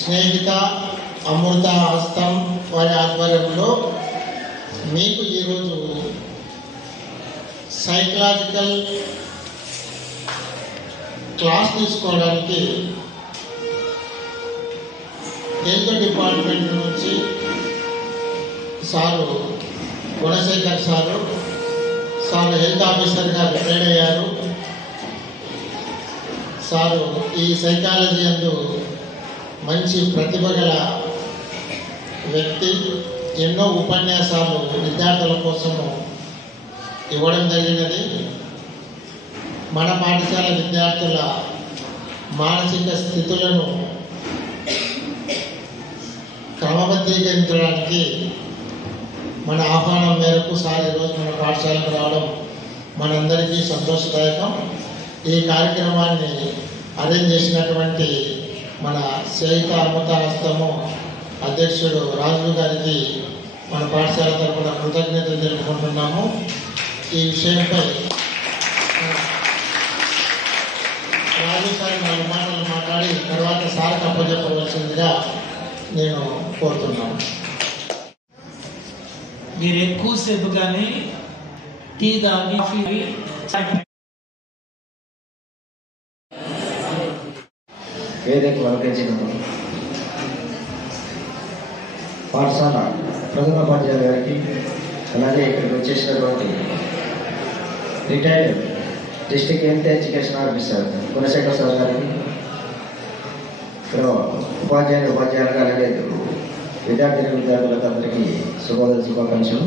స్నేహిత అమృత హస్తం వారి ఆధ్వర్యంలో మీకు ఈరోజు సైకలాజికల్ క్లాస్ తీసుకోవడానికి హెల్త్ డిపార్ట్మెంట్ నుంచి సారు గుణశేఖర్ సారు హెల్త్ ఆఫీసర్గా రిటైర్ అయ్యారు. సారు ఈ సైకాలజీ యందు మంచి ప్రతిభ గల వ్యక్తి. ఎన్నో ఉపన్యాసాలు విద్యార్థుల కోసము ఇవ్వడం జరిగినది. మన పాఠశాల విద్యార్థుల మానసిక స్థితులను క్రమబద్ధీకరించడానికి మన ఆహ్వానం మేరకు సార్ ఈరోజు మన పాఠశాలకు రావడం మనందరికీ సంతోషదాయకం. ఈ కార్యక్రమాన్ని అరేంజ్ చేసినటువంటి మన స్నేహిత అమృత హస్తము అధ్యక్షుడు రాజు గారికి మన పాఠశాల తరపున కృతజ్ఞతలు తెలుపుకుంటున్నాము. ఈ విషయంపై రాజు సార్ 4 మాటలు మాట్లాడి తర్వాత సార్కి అప్పచెప్పవలసిందిగా నేను కోరుతున్నాను. మీరు ఎక్కువసేపు కానీ టీ తాగి వేదికకు అలంకరించిన పాఠశాల ప్రధానోపాధ్యాయుల గారికి, అలాగే ఇక్కడికి వచ్చేసినటువంటి retired district health education officer Gunasekhar sir గారికి, ఉపాధ్యాయులకు, అలాగే విద్యార్థులకు అందరికీ శుభాకాంక్షలు.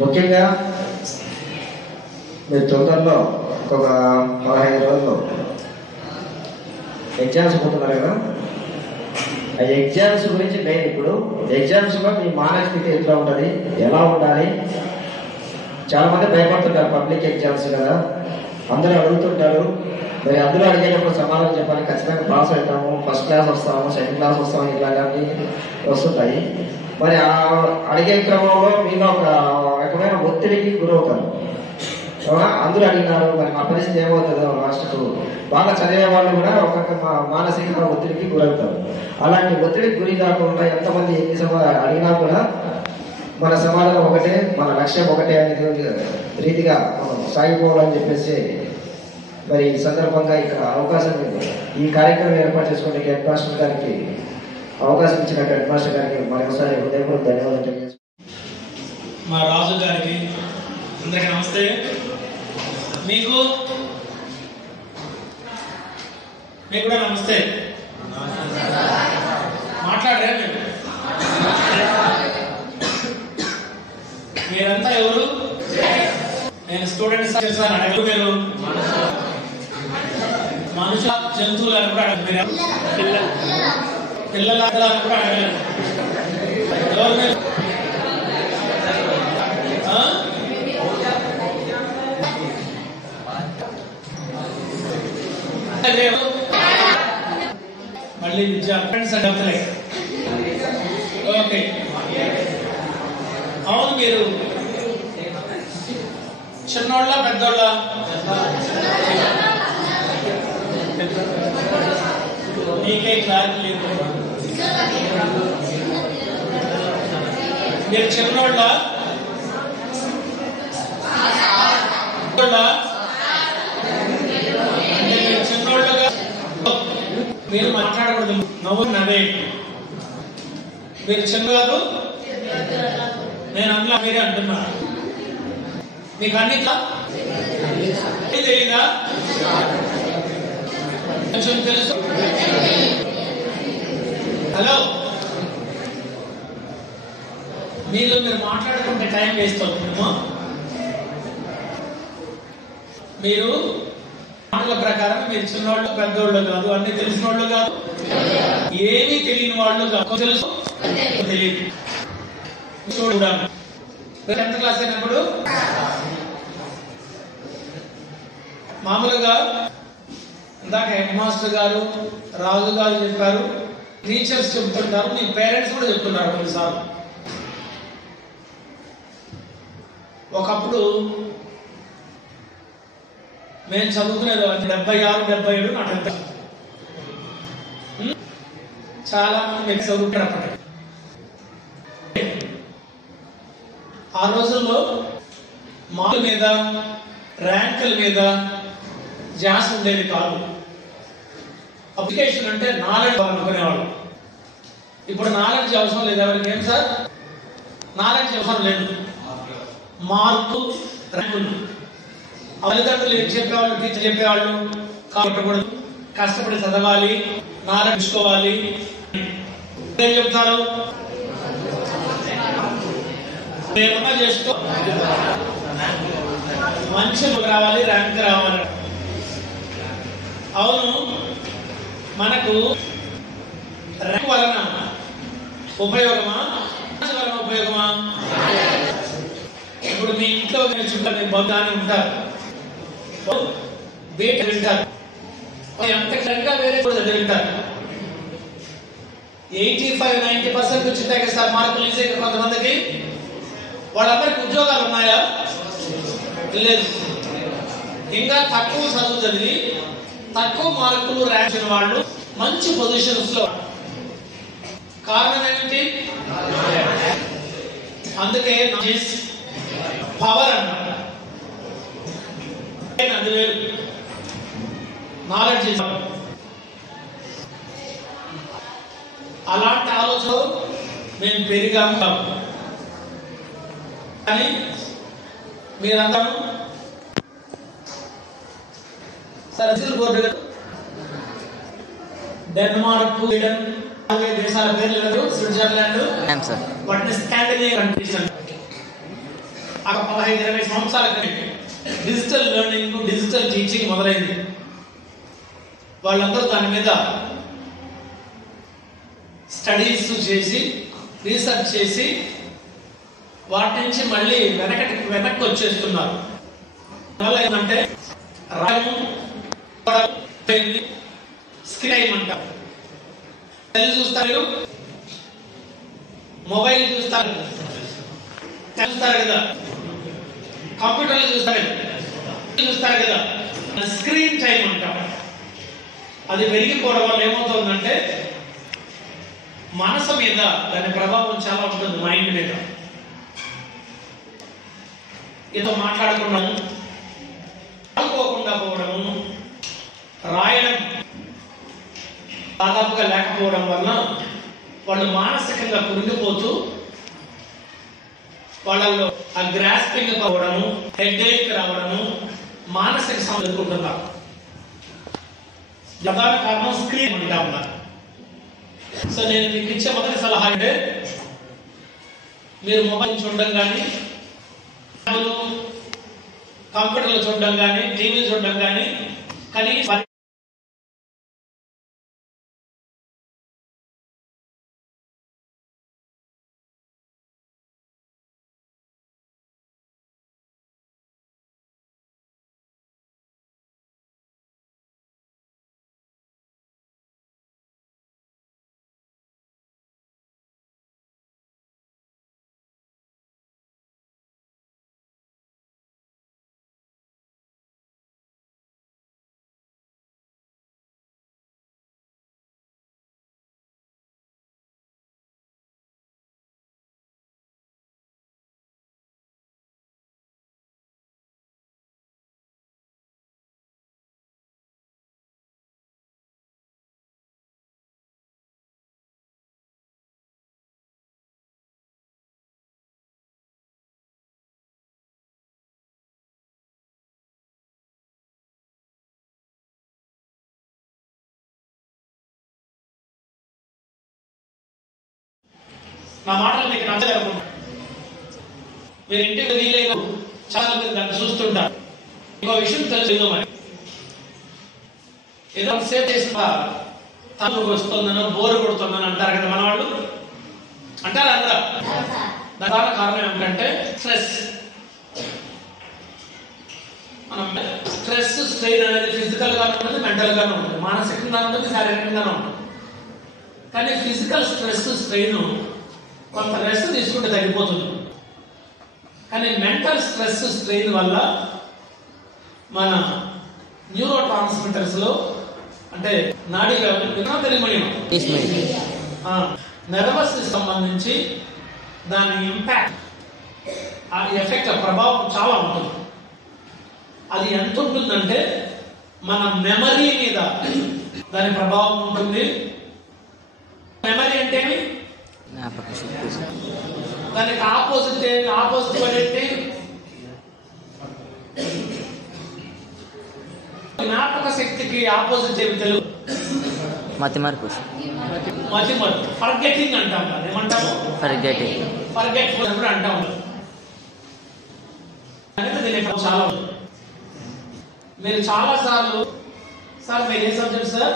ముఖ్యంగా మీరు తొందరలో ఒక 15 రోజుల్లో ఎగ్జామ్స్ పోతున్నారు కదా, ఆ ఎగ్జామ్స్ గురించి మెయిన్. ఇప్పుడు ఎగ్జామ్స్లో మీ మానసిక స్థితి ఎట్లా ఉంటుంది, ఎలా ఉండాలి. చాలామంది భయపడుతుంటారు, పబ్లిక్ ఎగ్జామ్స్ కదా, అందరూ అడుగుతుంటారు. మరి అందరూ అడిగేటప్పుడు సమాధానం చెప్పాలి. ఖచ్చితంగా పాస్ అవుతాము, ఫస్ట్ క్లాస్ వస్తాము, సెకండ్ క్లాస్ వస్తాము, ఇట్లాంటివి వస్తుంటాయి. మరి ఆ అడిగే క్రమంలో మీద ఒక రకమైన ఒత్తిడికి గురవుతారు. అందరూ అడిగినారు, మరి మా పరిస్థితి ఏమవుతుందో లాస్ట్కు. బాగా చదివే వాళ్ళు కూడా ఒక్కొక్క మానసిక ఒత్తిడికి గురవుతారు. అలాంటి ఒత్తిడికి గురి కాకుండా ఎంతమంది ఎన్ని అడిగినా కూడా మన సమాధానం ఒకటే, మన లక్ష్యం ఒకటే అనే రీతిగా మనం సాగిపోవాలని చెప్పేసి మరి ఈ సందర్భంగా ఇక్కడ అవకాశం ఈ కార్యక్రమం ఏర్పాటు చేసుకునే హెడ్ మాస్టర్ గారికి, అవకాశం ఇచ్చిన హెడ్ మాస్టర్ గారికి మరొకసారి హృదయపూర్వక ధన్యవాదాలు తెలియజేస్తున్నాను. మా రాజు గారికి అందరికీ నమస్తే. మీకు కూడా నమస్తే. మాట్లాడరే మీరంతా ఎవరు? నేను స్టూడెంట్స్ అడగరు. మీరు మనుషుల జంతువులు అని కూడా అడగరు, పిల్లల అని కూడా అడగలేదు. ఎవరు మీరు? మళ్ళీ ఫ్రెండ్స్ అంటే ఓకే. అవును, మీరు చిన్నోళ్ళ పెద్దోళ్ళ? మీకే క్లారిటీ లేదు. మీరు చిన్నోళ్ళ చిన్నోళ్ళగా మీరు మాట్లాడకూడదు. నవ్వు నవ్వే. మీరు చిన్నగారు, నేను అందులో మీరే అంటున్నా. మీకు అన్ని తెలియదా? కొంచెం తెలుసు. హలో, మీరు మాట్లాడుకుంటే టైం వేస్ట్ అవుతుందేమో. మీరు మాటల ప్రకారం మీరు చిన్నవాళ్ళు పెద్దవాళ్ళు కాదు, అన్ని తెలిసిన వాళ్ళు కాదు, ఏమీ తెలియని వాళ్ళు కాదు. తెలుసు తెలియదు. చూడండి, 10th క్లాస్ అయినప్పుడు మామూలుగా ఇందాక హెడ్ మాస్టర్ గారు, రాజు గారు చెప్పారు, టీచర్స్ చెప్తుంటారు, మీ పేరెంట్స్ కూడా చెప్తున్నారు కొన్నిసార్లు. ఒకప్పుడు మేము చదువుకునేది 76, 77 నా 10th. చాలా మంది మీకు చదువుతారు అప్పటికి. ఆ రోజుల్లో మార్కుల మీద ర్యాంకుల మీద ధ్యాస ఉండేది కాదు. అప్లికేషన్ అంటే నాలెడ్జ్ అనుకునేవాళ్ళు. ఇప్పుడు నాలెడ్జ్ అవసరం లేదు ఎవరికి. ఏం సార్, నాలెడ్జ్ అవసరం లేదు, మార్కు ర్యాంకులు. తల్లిదండ్రులు ఏం చెప్పేవాళ్ళు, టీచర్ చెప్పేవాళ్ళు, కాకూడదు, కష్టపడి చదవాలి, నాలెడ్జ్ తీసుకోవాలి. ఏం చెప్తారు, ఏమన్నా చేసుకో, మంచి రావాలి, ర్యాంక్ రావాలి. అవును, మనకు ర్యాంక్ వలన ఉపయోగమా, వలన ఉపయోగమా? ఇప్పుడు మీ ఇంట్లో చుట్టాలు బంధాన్ని ఉంటారు, బయట వింటారు, ఎంత కరెక్ట్గా వేరే కూడా చదివింటారు. 85-90% వచ్చింటాయి కదా సార్ మార్కులు ఈజీగా కొంతమందికి. వాళ్ళందరికీ ఉద్యోగాలు ఉన్నాయా? లేదు. ఇంకా తక్కువ చదువు చదివి తక్కువ మార్కులు ర్యాంక్ వాళ్ళు మంచి పొజిషన్స్ లో. కారణం ఏమిటి? అందుకే పవర్ అన్నమాట. అది వేరు, నాలెడ్జ్. అలాంటి ఆలోచన మేము పెరిగాము. కానీ మీరందరూ సరస్సులు బోర్డు, డెన్మార్క్, స్వీడన్, దేశాల పేర్లు లేదు, స్విట్జర్లాండ్, వాటిని స్కాండినేవియన్ కంట్రీస్ అంటారు. 15-20 సంవత్సరాల క్రితం డిజిటల్ లెర్నింగ్, డిజిటల్ టీచింగ్ మొదలైంది. వాళ్ళందరూ దాని మీద స్టడీస్ చేసి, రీసెర్చ్ చేసి, వాటి నుంచి మళ్ళీ వెనక్కి వచ్చేస్తున్నారు. ఏంటంటే స్క్రీన్ టైం అంటారు. సెల్ చూస్తారు, మొబైల్ చూస్తారు కదా, కంప్యూటర్లు చూస్తారు కదా, స్క్రీన్ టైం అంటాం. అది పెరిగిపోవడం వల్ల ఏమవుతుందంటే మనసు మీద దాని ప్రభావం చాలా ఉంటుంది, మైండ్ మీద. ఏదో మాట్లాడుకున్నాము, అనుకోకుండా పోవడము, రాయడం దాదాపుగా లేకపోవడం వల్ల వాళ్ళు మానసికంగా కురింగిపోతూ వాళ్ళలో ఆ గ్రాస్పింగ్ పోవడము, హెడ్ఏక్ రావడము, మానసిక సమస్యలు ఎదుర్కొంటున్నారు. ప్రధాన కారణం స్క్రీన్ అంటా ఉన్నారు. సో నేను మీకు ఇచ్చే మొదటి సలహా అంటే, మీరు మొబైల్ చూడడం కానీ, కంప్యూటర్లు చూడడం కానీ, టీవీ చూడడం కానీ కనీసం నా మాటలు మీకు నచ్చలేకుండా మీరు ఇంటికి వీలైన చాలా మంది దాన్ని చూస్తుంటారు. ఇంకో విషయం తెలుసు, మరి ఏదో సేవ్ చేసిన తప్పుకు వస్తుందనో బోరు కొడుతుందని అంటారు కదా మన వాళ్ళు, అంటారు అందరూ. దాని కారణం ఏమిటంటే స్ట్రెస్. మనం స్ట్రెస్, స్ట్రెయిన్ అనేది ఫిజికల్ గానే ఉంటుంది, మెంటల్ గానే ఉంటుంది, మానసికంగా ఉంటుంది, శారీరకంగానే ఉంటుంది. కానీ ఫిజికల్ స్ట్రెస్, స్ట్రెయిన్ కొంత రెస్ట్ తీసుకుంటే తగ్గిపోతుంది. కానీ మెంటల్ స్ట్రెస్, స్ట్రెయిన్ వల్ల మన న్యూరో ట్రాన్స్మిటర్స్ లో, అంటే నాడీ వ్యవస్థ నర్వస్ సంబంధించి దాని ఇంపాక్ట్, ఆ ఎఫెక్ట్, ప్రభావం చాలా ఉంటుంది. అది ఎంత ఉంటుందంటే మన మెమరీ మీద దాని ప్రభావం ఉంటుంది. మెమరీ అంటే దానికి ఆపోజిట్ పడేటి జ్ఞాపక శక్తికి ఆపోజిట్ ఏమి తెలుగు? మతిమరుపు. ఫర్గెటింగ్ అంటాం కదా, ఏమంటాము? ఫర్గెట్ఫుల్ కూడా అంటాం. చాలా మీరు చాలా సార్లు, సార్ మీరు ఏ సబ్జెక్ట్ సార్?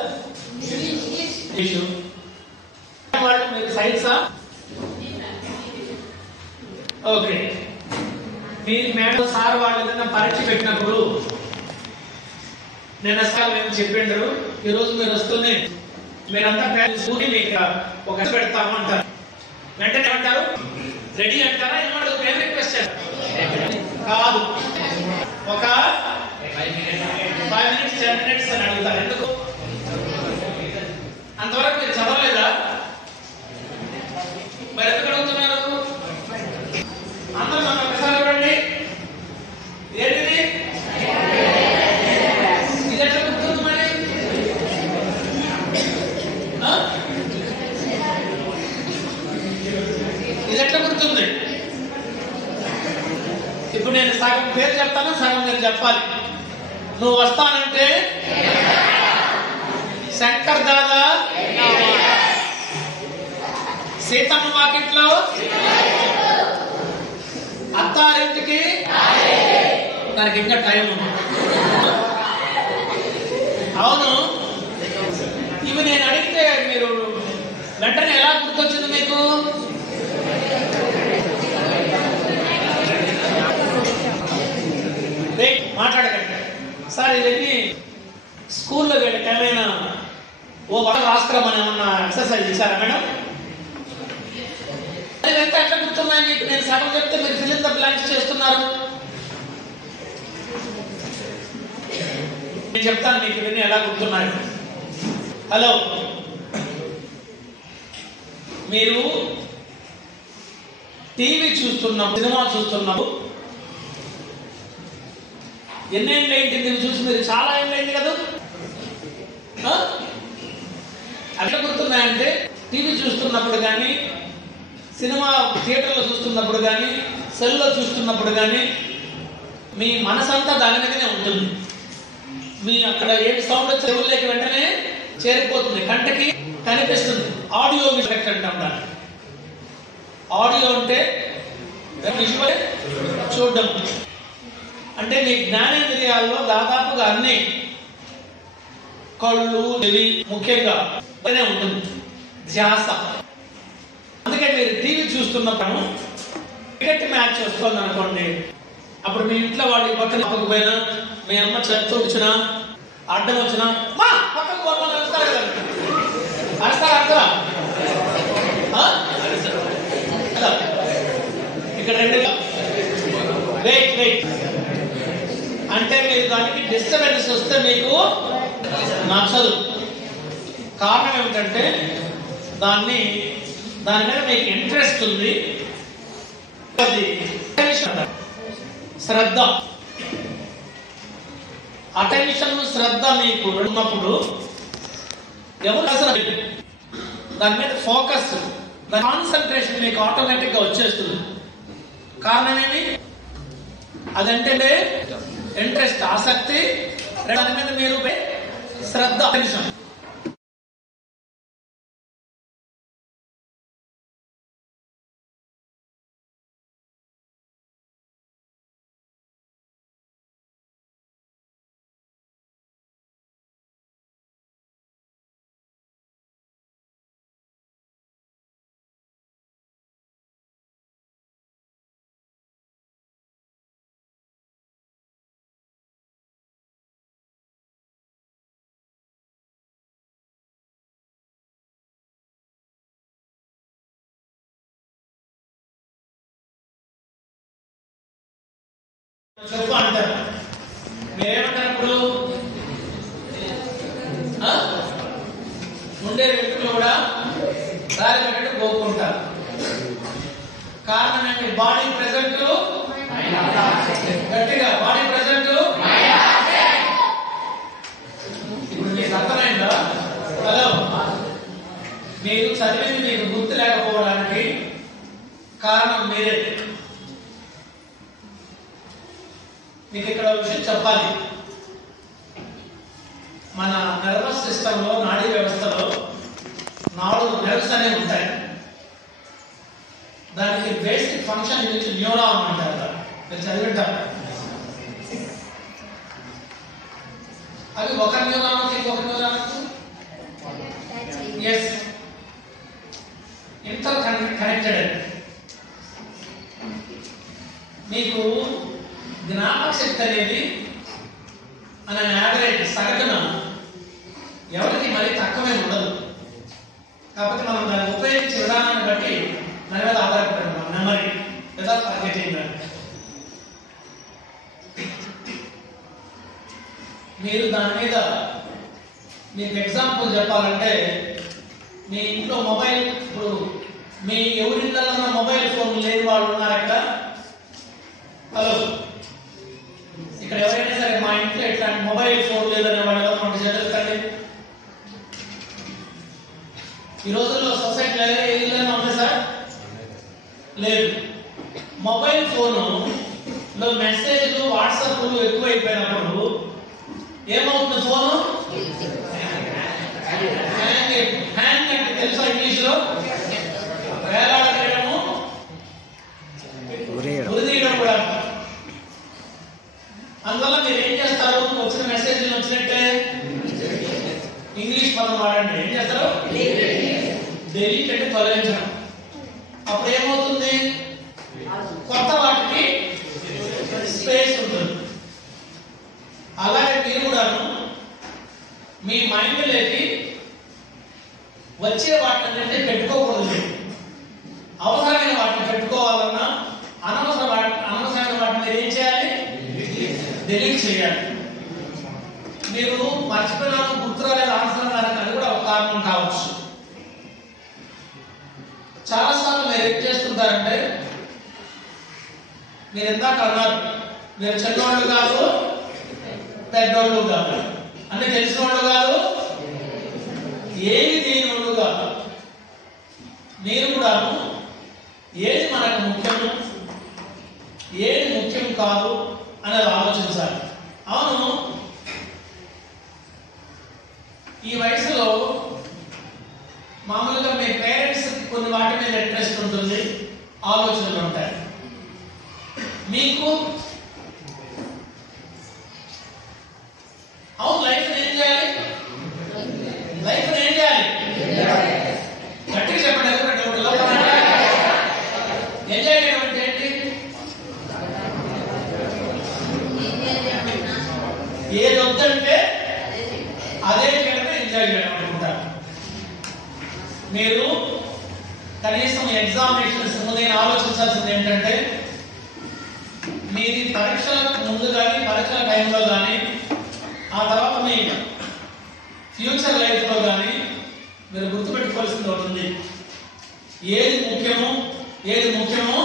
మీరు సైన్సా? ఓకే. మీరు మేడం సార్ వాళ్ళు ఏదైనా పరీక్ష పెట్టినప్పుడు నేను సార్ మేము చెప్పిండ్రు, ఈరోజు మీరు వస్తూనే మీరంతా స్కూల్ మీకు ఒక పెడతాము అంటారు. వెంటనే అంటారు రెడీ అంటారా? ఏమంటారు? ఏం రిక్వెస్ట్ కాదు, ఒక 5 minutes 10 minutes అని అడుగుతారు. ఎందుకు? అంతవరకు మీరు చదవలేదా? మరి ఎందుకు అడుగుతున్నారు? అందరూ మనం ఒకసారి చూడండి. ఏంటిది? ఇది ఎట్లా గుర్తుంది మరి? ఇది ఎట్లా గుర్తుంది? ఇప్పుడు నేను సగం పేరు చెప్తాను, సగం నేను చెప్పాలి. నువ్వు వస్తానంటే శంకర్ దాదా, సీతమ్మ వాకిట్లో, అత్తారింటికి. దానికి ఇంకా టైం ఉంది. అవును, ఇవి నేను అడిగితే మీరు వెంటనే ఎలా గుర్తొచ్చింది మీకు? మాట్లాడకండి సార్. ఇవన్నీ స్కూల్లో వీళ్ళకి ఏమైనా ఓ వారం రాసుకురమని ఏమన్నా ఎక్సర్సైజ్ ఇచ్చారా మేడం? ఎంత ఎట్లా గుర్తున్నాయి మీకు? నేను సగం చెప్తే మీరు ఫిల్ ఇన్ ద బ్లాంక్స్ చేస్తున్నారు. నేను చెప్తాను మీకు ఇవన్నీ ఎలా గుర్తున్నాయి. హలో, మీరు టీవీ చూస్తున్నప్పుడు, సినిమా చూస్తున్నప్పుడు ఎన్నేళ్ళు అయింది మీరు చూసి? మీరు చాలా ఏళ్ళు అయింది కదా. అట్లా గుర్తున్నాయంటే టీవీ చూస్తున్నప్పుడు కానీ, సినిమా థియేటర్లో చూస్తున్నప్పుడు కానీ, సెల్లో చూస్తున్నప్పుడు కానీ మీ మనసంతా దాని మీదనే ఉంటుంది. మీ అక్కడ ఏమి సౌండ్ చెవుల్లోకి వెంటనే చేరిపోతుంది, కంటికి కనిపిస్తుంది. ఆడియో ఎఫెక్ట్ అంటాం దాన్ని. ఆడియో అంటే విజువల్, చూడడం. అంటే మీ జ్ఞానేంద్రియాల్లో దాదాపుగా అన్ని, కళ్ళు, చెవి ముఖ్యంగా ఉంటుంది, ధ్యాస. అందుకే మీరు టీవీ చూస్తున్నప్పుడు క్రికెట్ మ్యాచ్ వస్తుంది అనుకోండి, అప్పుడు మీ ఇంట్లో వాళ్ళు పక్కన పోయినా, మీ అమ్మ చెత్త వచ్చినా, అడ్డం వచ్చినా మా పక్కన పోవడం వస్తారు కదా. అరుస్తారా? అర్థరా? ఇక్కడ రెండు వెయిట్ అంటే మీరు దానికి డిస్టర్బెన్స్ వస్తే మీకు నచ్చదు. కారణం ఏమిటంటే దాని మీద మీకు ఇంట్రెస్ట్ ఉంది. శ్రద్ధ, అటెన్షన్, శ్రద్ధ మీకు ఉన్నప్పుడు ఎవరు అసలు దాని మీద ఫోకస్, కాన్సన్ట్రేషన్ మీకు ఆటోమేటిక్ గా వచ్చేస్తుంది. కారణం ఏమి? అదంటే ఇంట్రెస్ట్, ఆసక్తి. దాని మీద మీరు శ్రద్ధ, అటెన్షన్. చెప్పు అంటారు. మీరేమంటారు? ఇప్పుడు ఉండే వ్యక్తులు కూడా దారి పెట్టడం కోరుకుంటారు. కారణం ఏంటి? బాడీ ప్రెజెంట్, గట్టిగా బాడీ ప్రెజెంట్. ఇప్పుడు మీకు అర్థమైందా? హలో, మీరు చదివింది మీకు గుర్తు లేకపోవడానికి కారణం మీరే. మీకు ఇక్కడ విషయం చెప్పాలి. మన నర్వస్ సిస్టంలో, నాడీ వ్యవస్థలో 4 నెర్వ్స్ అనేవి ఉంటాయి. దానికి బేసిక్ ఫంక్షన్ గురించి న్యూరాన్ అంటారు. మీరు చదివింటారు. అవి ఒక న్యూరాన్ ఇంకొక న్యూరాన్ ఎస్ ఇంటర్ కనెక్టెడ్. మీకు జ్ఞాపక శక్తి అనేది మన యావరేజ్ సగటున ఎవరికి మరీ తక్కువే ఉండదు. కాకపోతే మనం దాన్ని ఉపయోగించే విధానాన్ని బట్టి దాని మీద ఆధారపడి ఉన్నాం. మెమరీ లేదా ఫర్గెటింగ్. మీరు దాని మీద మీకు ఎగ్జాంపుల్ చెప్పాలంటే, మీ ఇంట్లో మొబైల్, ఇప్పుడు మీ ఎవరిళ్ళలో మొబైల్ ఫోన్ లేని వాళ్ళు ఉన్నారు ఇక్కడ? హలో, ఇక్కడ ఎవరైనా సరే మా ఇంట్లో ఇట్లాంటి మొబైల్ ఫోన్ లేదనే వాళ్ళు ఎవరు చేతండి? ఈ రోజుల్లో సొసైటీలో ఏ ఇల్లు ఉంది సార్? లేదు. మొబైల్ ఫోను లో మెసేజ్లు, వాట్సాప్లు ఎక్కువైపోయినప్పుడు ఏమవుతుంది? ఫోను హ్యాంగ్ అంటే తెలుసా ఇంగ్లీష్లో? వేలాడేయడము, ఉరిదీయడం కూడా. అందువల్ల మీరు ఏం చేస్తారు? వచ్చిన మెసేజ్ వచ్చినట్టే ఇంగ్లీష్ పదం వాడండి. ఏం చేస్తారు? డెలీట్ అంటే తొలగించడం. అప్పుడు ఏమవుతుంది? కొత్త వాటికి స్పేస్ ఉంటుంది. అలాగే మీరు కూడాను మీ మైండ్లోకి వచ్చే వాటిని పెట్టుకోకూడదు. అవసరమైన వాటిని పెట్టుకోవాలన్నా అనవసరమైన వాటిని మీరు ఏం చేయాలి? డిలీట్ చేయాలి. మీరు మర్చిపోయినాను, గుర్తురాలేదు ఆన్సర్ దానికి, అది కూడా ఒక కారణం కావచ్చు. చాలాసార్లు మీరు ఏం చేస్తుంటారంటే, మీరు ఎందాక అన్నారు మీరు చిన్నవాళ్ళు కాదు, పెద్దోళ్ళు కాదు, అన్ని తెలిసిన వాళ్ళు కాదు, ఏది తెలియని వాళ్ళు కాదు. మీరు కూడా ఏది మనకు ముఖ్యము, ఏది ముఖ్యం కాదు అనేది ఆలోచించాలి. అవును, ఈ వయసులో మామూలుగా మీ పేరెంట్స్ కొన్ని వాటి మీద ఇంట్రెస్ట్ ఉంటుంది, ఆలోచనలు ఉంటాయి. మీకు అవును లైఫ్ ఏం చేయాలి? లైఫ్ ఏం చేయాలి? గట్టిగా చెప్పండి. ఎంజాయ్ చేయడం అంటే ఏంటి? ఏది వద్దంటే అదే చేయడం ఎంజాయ్ చేయడం అనుకుంటారు. మీరు కనీసం ఎగ్జామినేషన్స్ ముందు ఆలోచించాల్సింది ఏంటంటే, మీరు పరీక్షలకు ముందు కానీ, పరీక్షల టైంలో కానీ, ఆ తర్వాత మీ ఫ్యూచర్ లైఫ్లో కానీ మీరు గుర్తుపెట్టుకోవాల్సింది ఉంటుంది. ఏది ముఖ్యమో, ఏది ముఖ్యమో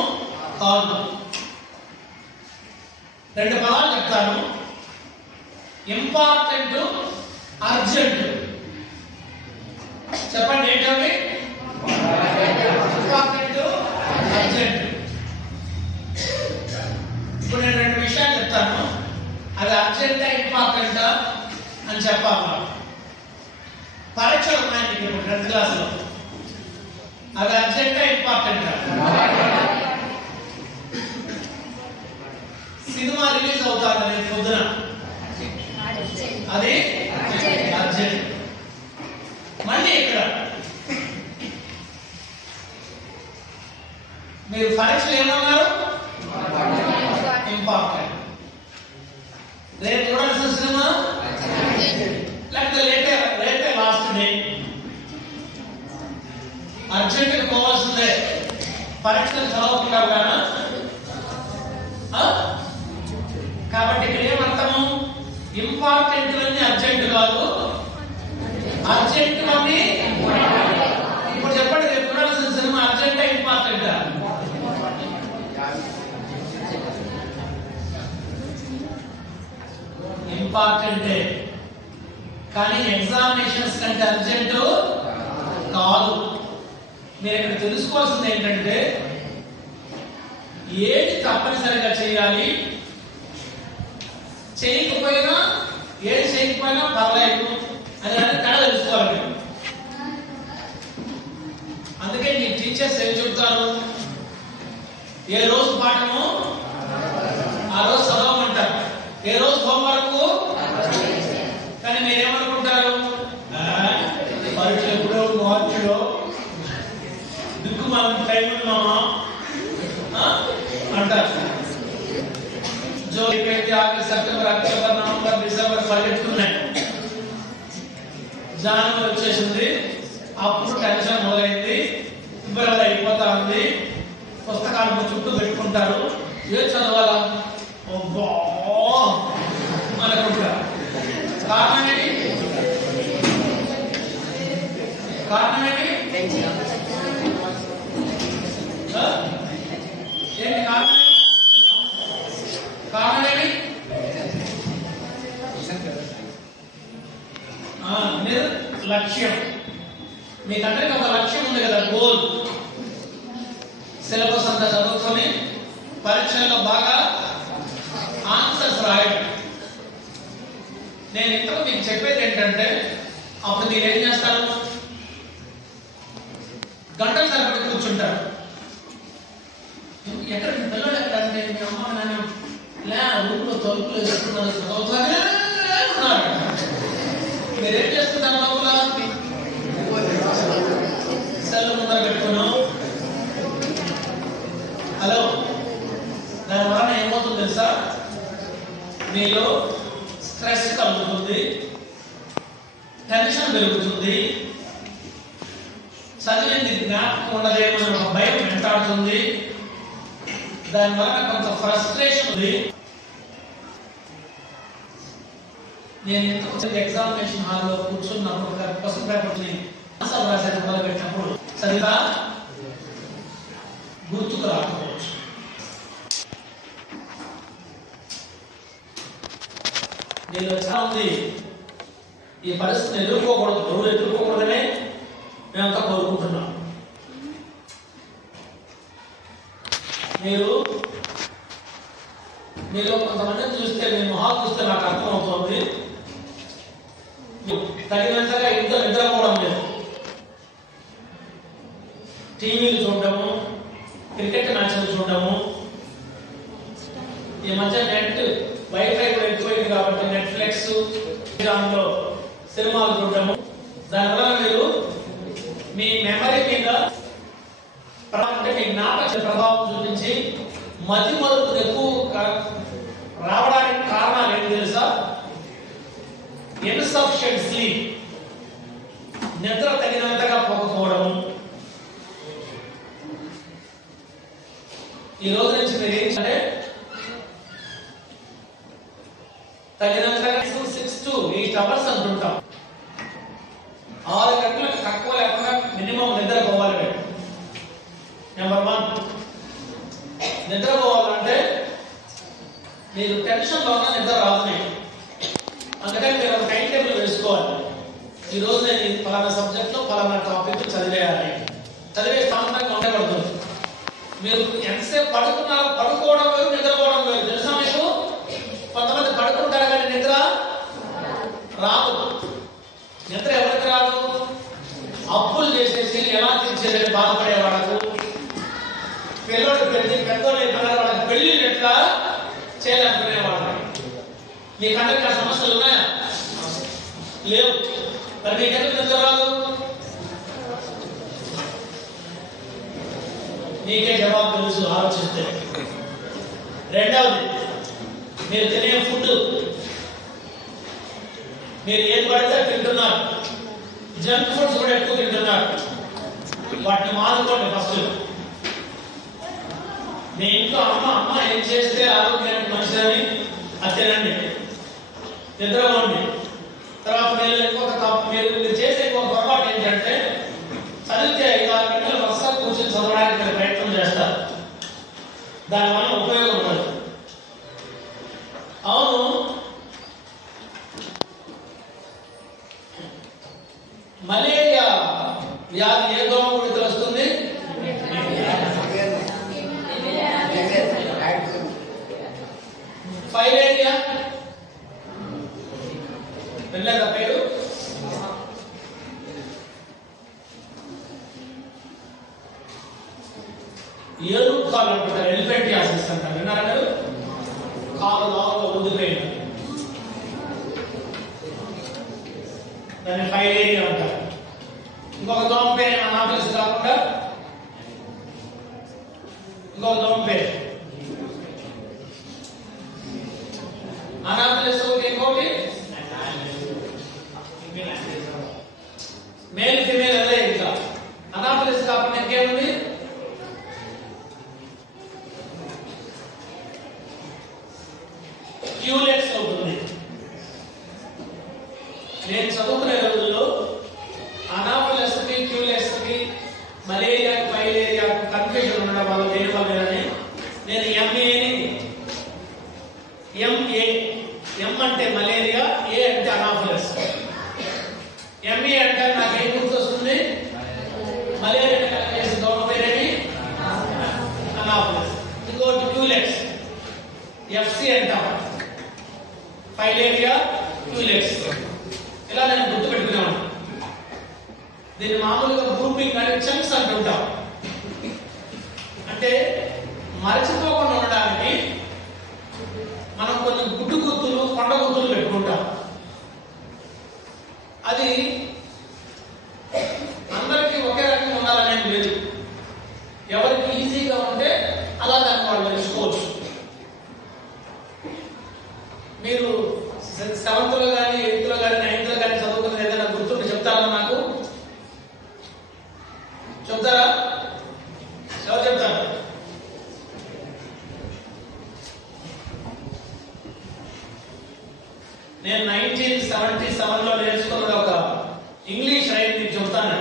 కాదు. 2 పదాలు చెప్తాను: ఇంపార్టెంట్, అర్జెంట్. చెప్పండి ఏంటవి? Important, urgent. ఇప్పుడు నేను 2 విషయాలు చెప్తాను, అది అర్జెంటా ఇంపార్టెంటా అని చెప్పాలి. పరీక్షలు ఉన్నాయి మీకు ఇప్పుడు 10th క్లాస్లో, అది అర్జెంటా ఇంపార్టెంటా? సినిమా రిలీజ్ అవుతారు రేపు పొద్దున, అది అర్జెంట్. మళ్ళీ ఇక్కడ మీరు పరీక్షలు ఏమన్నారు? ఇంపార్టెంట్. రేపు చూడాల్సిన సినిమా లేకపోతే రేపే లాస్ట్ డే, అర్జెంట్ పోవాల్సిందే. పరీక్షలు చదవకుంటారు కదా. కాబట్టి ఇక్కడ ఏమర్థము? ఇంపార్టెంట్ అన్ని అర్జెంట్ కాదు, అర్జెంట్ అన్ని. ఇప్పుడు చెప్పండి, రేపు ఇంపార్టెంటా? ఇంపార్టెంటే, కానీ ఎగ్జామినేషన్స్ కంటే అర్జెంటు కాదు. మీరు ఇక్కడ తెలుసుకోవాల్సింది ఏంటంటే ఏది తప్పనిసరిగా చేయాలి, చేయకపోయినా ఏది చేయకపోయినా పర్లేదు అని తేడా తెలుసుకోవాలి. అందుకే మీ టీచర్స్ ఏం చెప్తారు, ఏ రోజు పాఠము ఆ రోజు చదవమంటారు, ఏ రోజు హోంవర్క్. కానీ మీరేమనుకుంటారు, పరీక్ష ఎప్పుడో మార్చిలో దిక్కు మనం టైం ఉన్నామా అంటారు. July, August, September, October, November, December పరిగెత్తున్నాయి. జనవరి వచ్చేసింది, అప్పుడు టెన్షన్ మొదలైంది, ఫిబ్రవరి అయిపోతా ఉంది, పుస్తకాలు చుట్టూ పెట్టుకుంటారు, ఏం చదవాలా అనుకుంటారు. కారణం ఏంటి? కారణం ఏంటి? ఏంటి కారణం? కారణం ఏంటి? లక్ష్యం. మీకందరికి ఒక లక్ష్యం ఉంది కదా, గోల్. సిలబస్ అంతా చదువుకొని పరీక్షల్లో బాగా ఆన్సర్స్ రాయడం. నేను ఇంతకు మీకు చెప్పేది ఏంటంటే, అప్పుడు మీరు ఏం చేస్తారు, గంటల తరబడి కూర్చుంటారు. ఎక్కడ మీ పిల్లలు ఎక్కడ అంటే మీ అమ్మ నాన్న లే ఊళ్ళో తలుపులు వేసుకున్నారు, చదువుతానే ఉన్నారు. మీరేం చేస్తున్నారు, లోపల సెల్ ముందర పెట్టుకున్నాం. హలో, దాని వలన ఏమవుతుంది తెలుసా, మీలో స్ట్రెస్ కలుగుతుంది, టెన్షన్ పెరుగుతుంది, చదివింది జ్ఞాపకం ఉండదేమో అనే ఒక భయం వెంటాడుతుంది, దానివల్ల కొంత ఫ్రస్ట్రేషన్ ఉంది. నేను ఇంతకు ఎగ్జామినేషన్ హాల్లో కూర్చున్నప్పుడు క్వశ్చన్ పేపర్ని ఆన్సర్ రాసేది మొదలుపెట్టినప్పుడు చదివా గుర్తుకు రాకపోవచ్చు. నేను చాలా ఉంది ఈ పరిస్థితిని ఎదుర్కోకూడదు, ఎవరు ఎదుర్కోకూడదనే మేమంతా కోరుకుంటున్నాం. మీలో కొంతమందిని చూస్తే, మీ మొహాలు చూస్తే నాకు అర్థమవుతుంది, తగినంతగా ఇంట్లో నిద్రపోవడం లేదు. టీవీలు చూడటము, క్రికెట్ మ్యాచ్లు చూడటము, ఈ మధ్య నెట్ వైఫై కూడా ఎక్కువైంది కాబట్టి నెట్ఫ్లిక్స్ దాంట్లో సినిమాలు చూడటము, దానివల్ల మీరు మీ మెమరీ మీద అంటే మీ జ్ఞాపక ప్రభావం చూపించి మతి మరుపు ఎక్కువ రావడానికి కారణాలు ఏంటి తెలుసా? ఇన్సఫిషియెంట్ స్లీప్, నిద్ర తగినంతగా పోకపోవడము. ఈ రోజు నుంచి మీరు ఏంటంటే తగినంతగా 6 to 8 అవర్స్ అంటుంటాం. 6 గంటలకు తక్కువ లేకుండా మినిమం నిద్రపోవాలి. నెంబర్ 1, నిద్రపోవాలంటే మీరు టెన్షన్లో ఉన్న నిద్ర రాదు. అందుకని మీరు ఒక టైం టేబుల్ వేసుకోవాలి. ఈ రోజు నేను ఫలానా సబ్జెక్ట్లో ఫలానా టాపిక్ చదివేయాలి, చదివే సాంతంగా ఉండకూడదు. మీరు ఎంతసేపు పడుకున్నారో, పడుకోవడం వేరు, నిద్రపోవడం వేరు. తెలుసా మీకు? కొంతమంది పడుకుంటారు కానీ నిద్ర రాదు. నిద్ర ఎవరికి రాదు? అప్పులు చేసేసి ఎలా తీర్చేదని బాధపడే వాళ్ళకు, పిల్లలు పెద్దోళ్ళు అయిపోయినారు వాళ్ళకి పెళ్లిళ్ళు ఎట్లా చేయాలనుకునే వాళ్ళు. మీకందరికి ఆ సమస్యలు ఉన్నాయా? లేవు. మరి మీకెందుకు నిద్ర రాదు? మీకే జవాబు తెలుసు, ఆలోచిస్తే. రెండవది, మీరు తినే ఫుడ్, మీరు ఏది పడితే తింటున్నారు. జంక్ ఫుడ్స్ కూడా ఎక్కువ తింటున్నారు. వాటిని మానుకోండి. ఫస్ట్ మీ ఇంట్లో అమ్మ ఏం చేస్తే ఆరోగ్యానికి మంచిదని అది తినండి, నిద్రపోండి. తర్వాత మీరు చేసే ఇంకొక పొరపాటు ఏంటంటే, చదివితే 5-6 గంటలు వరుసగా కూర్చొని చదవడానికి ప్రయత్నం దానివల్ల ఉపయోగం ఉండదు. అవును, మలేరియా వ్యాధి ఏ దోమ గుడితో వస్తుంది? ఫైలేరియా వెళ్ళదా పేరు? ఏనుగు కాలు అంటారు, ఎలిఫెంటియాసిస్ అంటారు. విన్నారా మీరు? కాలు లావుగా ఊదిపోయింది, దాన్ని ఫైలేరియా అంటారు. ఇంకొక దోమ పేరు అనాఫిలిస్ కాకుండా ఇంకొక దోమ పేరు అనాఫిలిస్. ఇంకోటి మేల్ ఫిమేల్ అదే. ఇంకా అనాఫిలిస్ కాకుండా ఇంకేముంది? క్యూలెక్స్ అవుతుంది. నేను చదువుకునే రోజుల్లో అనాఫిలిస్ కి క్యూలెక్స్ కి మలేరియా ఫైలేరియా కన్ఫ్యూజన్ ఉండడం వల్ల దేని వల్లనే నేను ఎం అంటే మలేరియా, ఏ అంటే అనాఫిలిస్. ఎంఏ అంటే నాకు ఏం గుర్తొస్తుంది? మలేరియా చేసే దోమ పేరేమి? అనాఫిలిస్. ఇంకోటి క్యూలెక్స్, ఎఫ్సి అంటాం, ఫైలేరియా క్యూలెక్స్. ఇలా నేను గుర్తుపెట్టుకున్నాను. దీన్ని మామూలుగా గ్రూపింగ్ అంటే చంక్స్ అంటుంటాం. అంటే మరచిపోకుండా ఉండడానికి మనం కొన్ని గుడ్డు గుర్తులు, కొండ గుర్తులు పెట్టుకుంటాం. అది అందరికీ ఒకే రకంగా ఉండాలనేది లేదు. ఎవరికి ఈజీగా ఉంటే అలా దాన్ని వాళ్ళు తెలుసుకోవచ్చు. మీరు 7th లో కానీ 8th లో కానీ 9th లో కానీ చదువుకున్నది ఏదైనా గుర్తుంటే చెప్తారా? నాకు చెప్తారా? ఎవరు చెప్తారు? నేను 1977లో నేర్చుకున్నది ఒక ఇంగ్లీష్ రైమ్ మీకు చెప్తాను.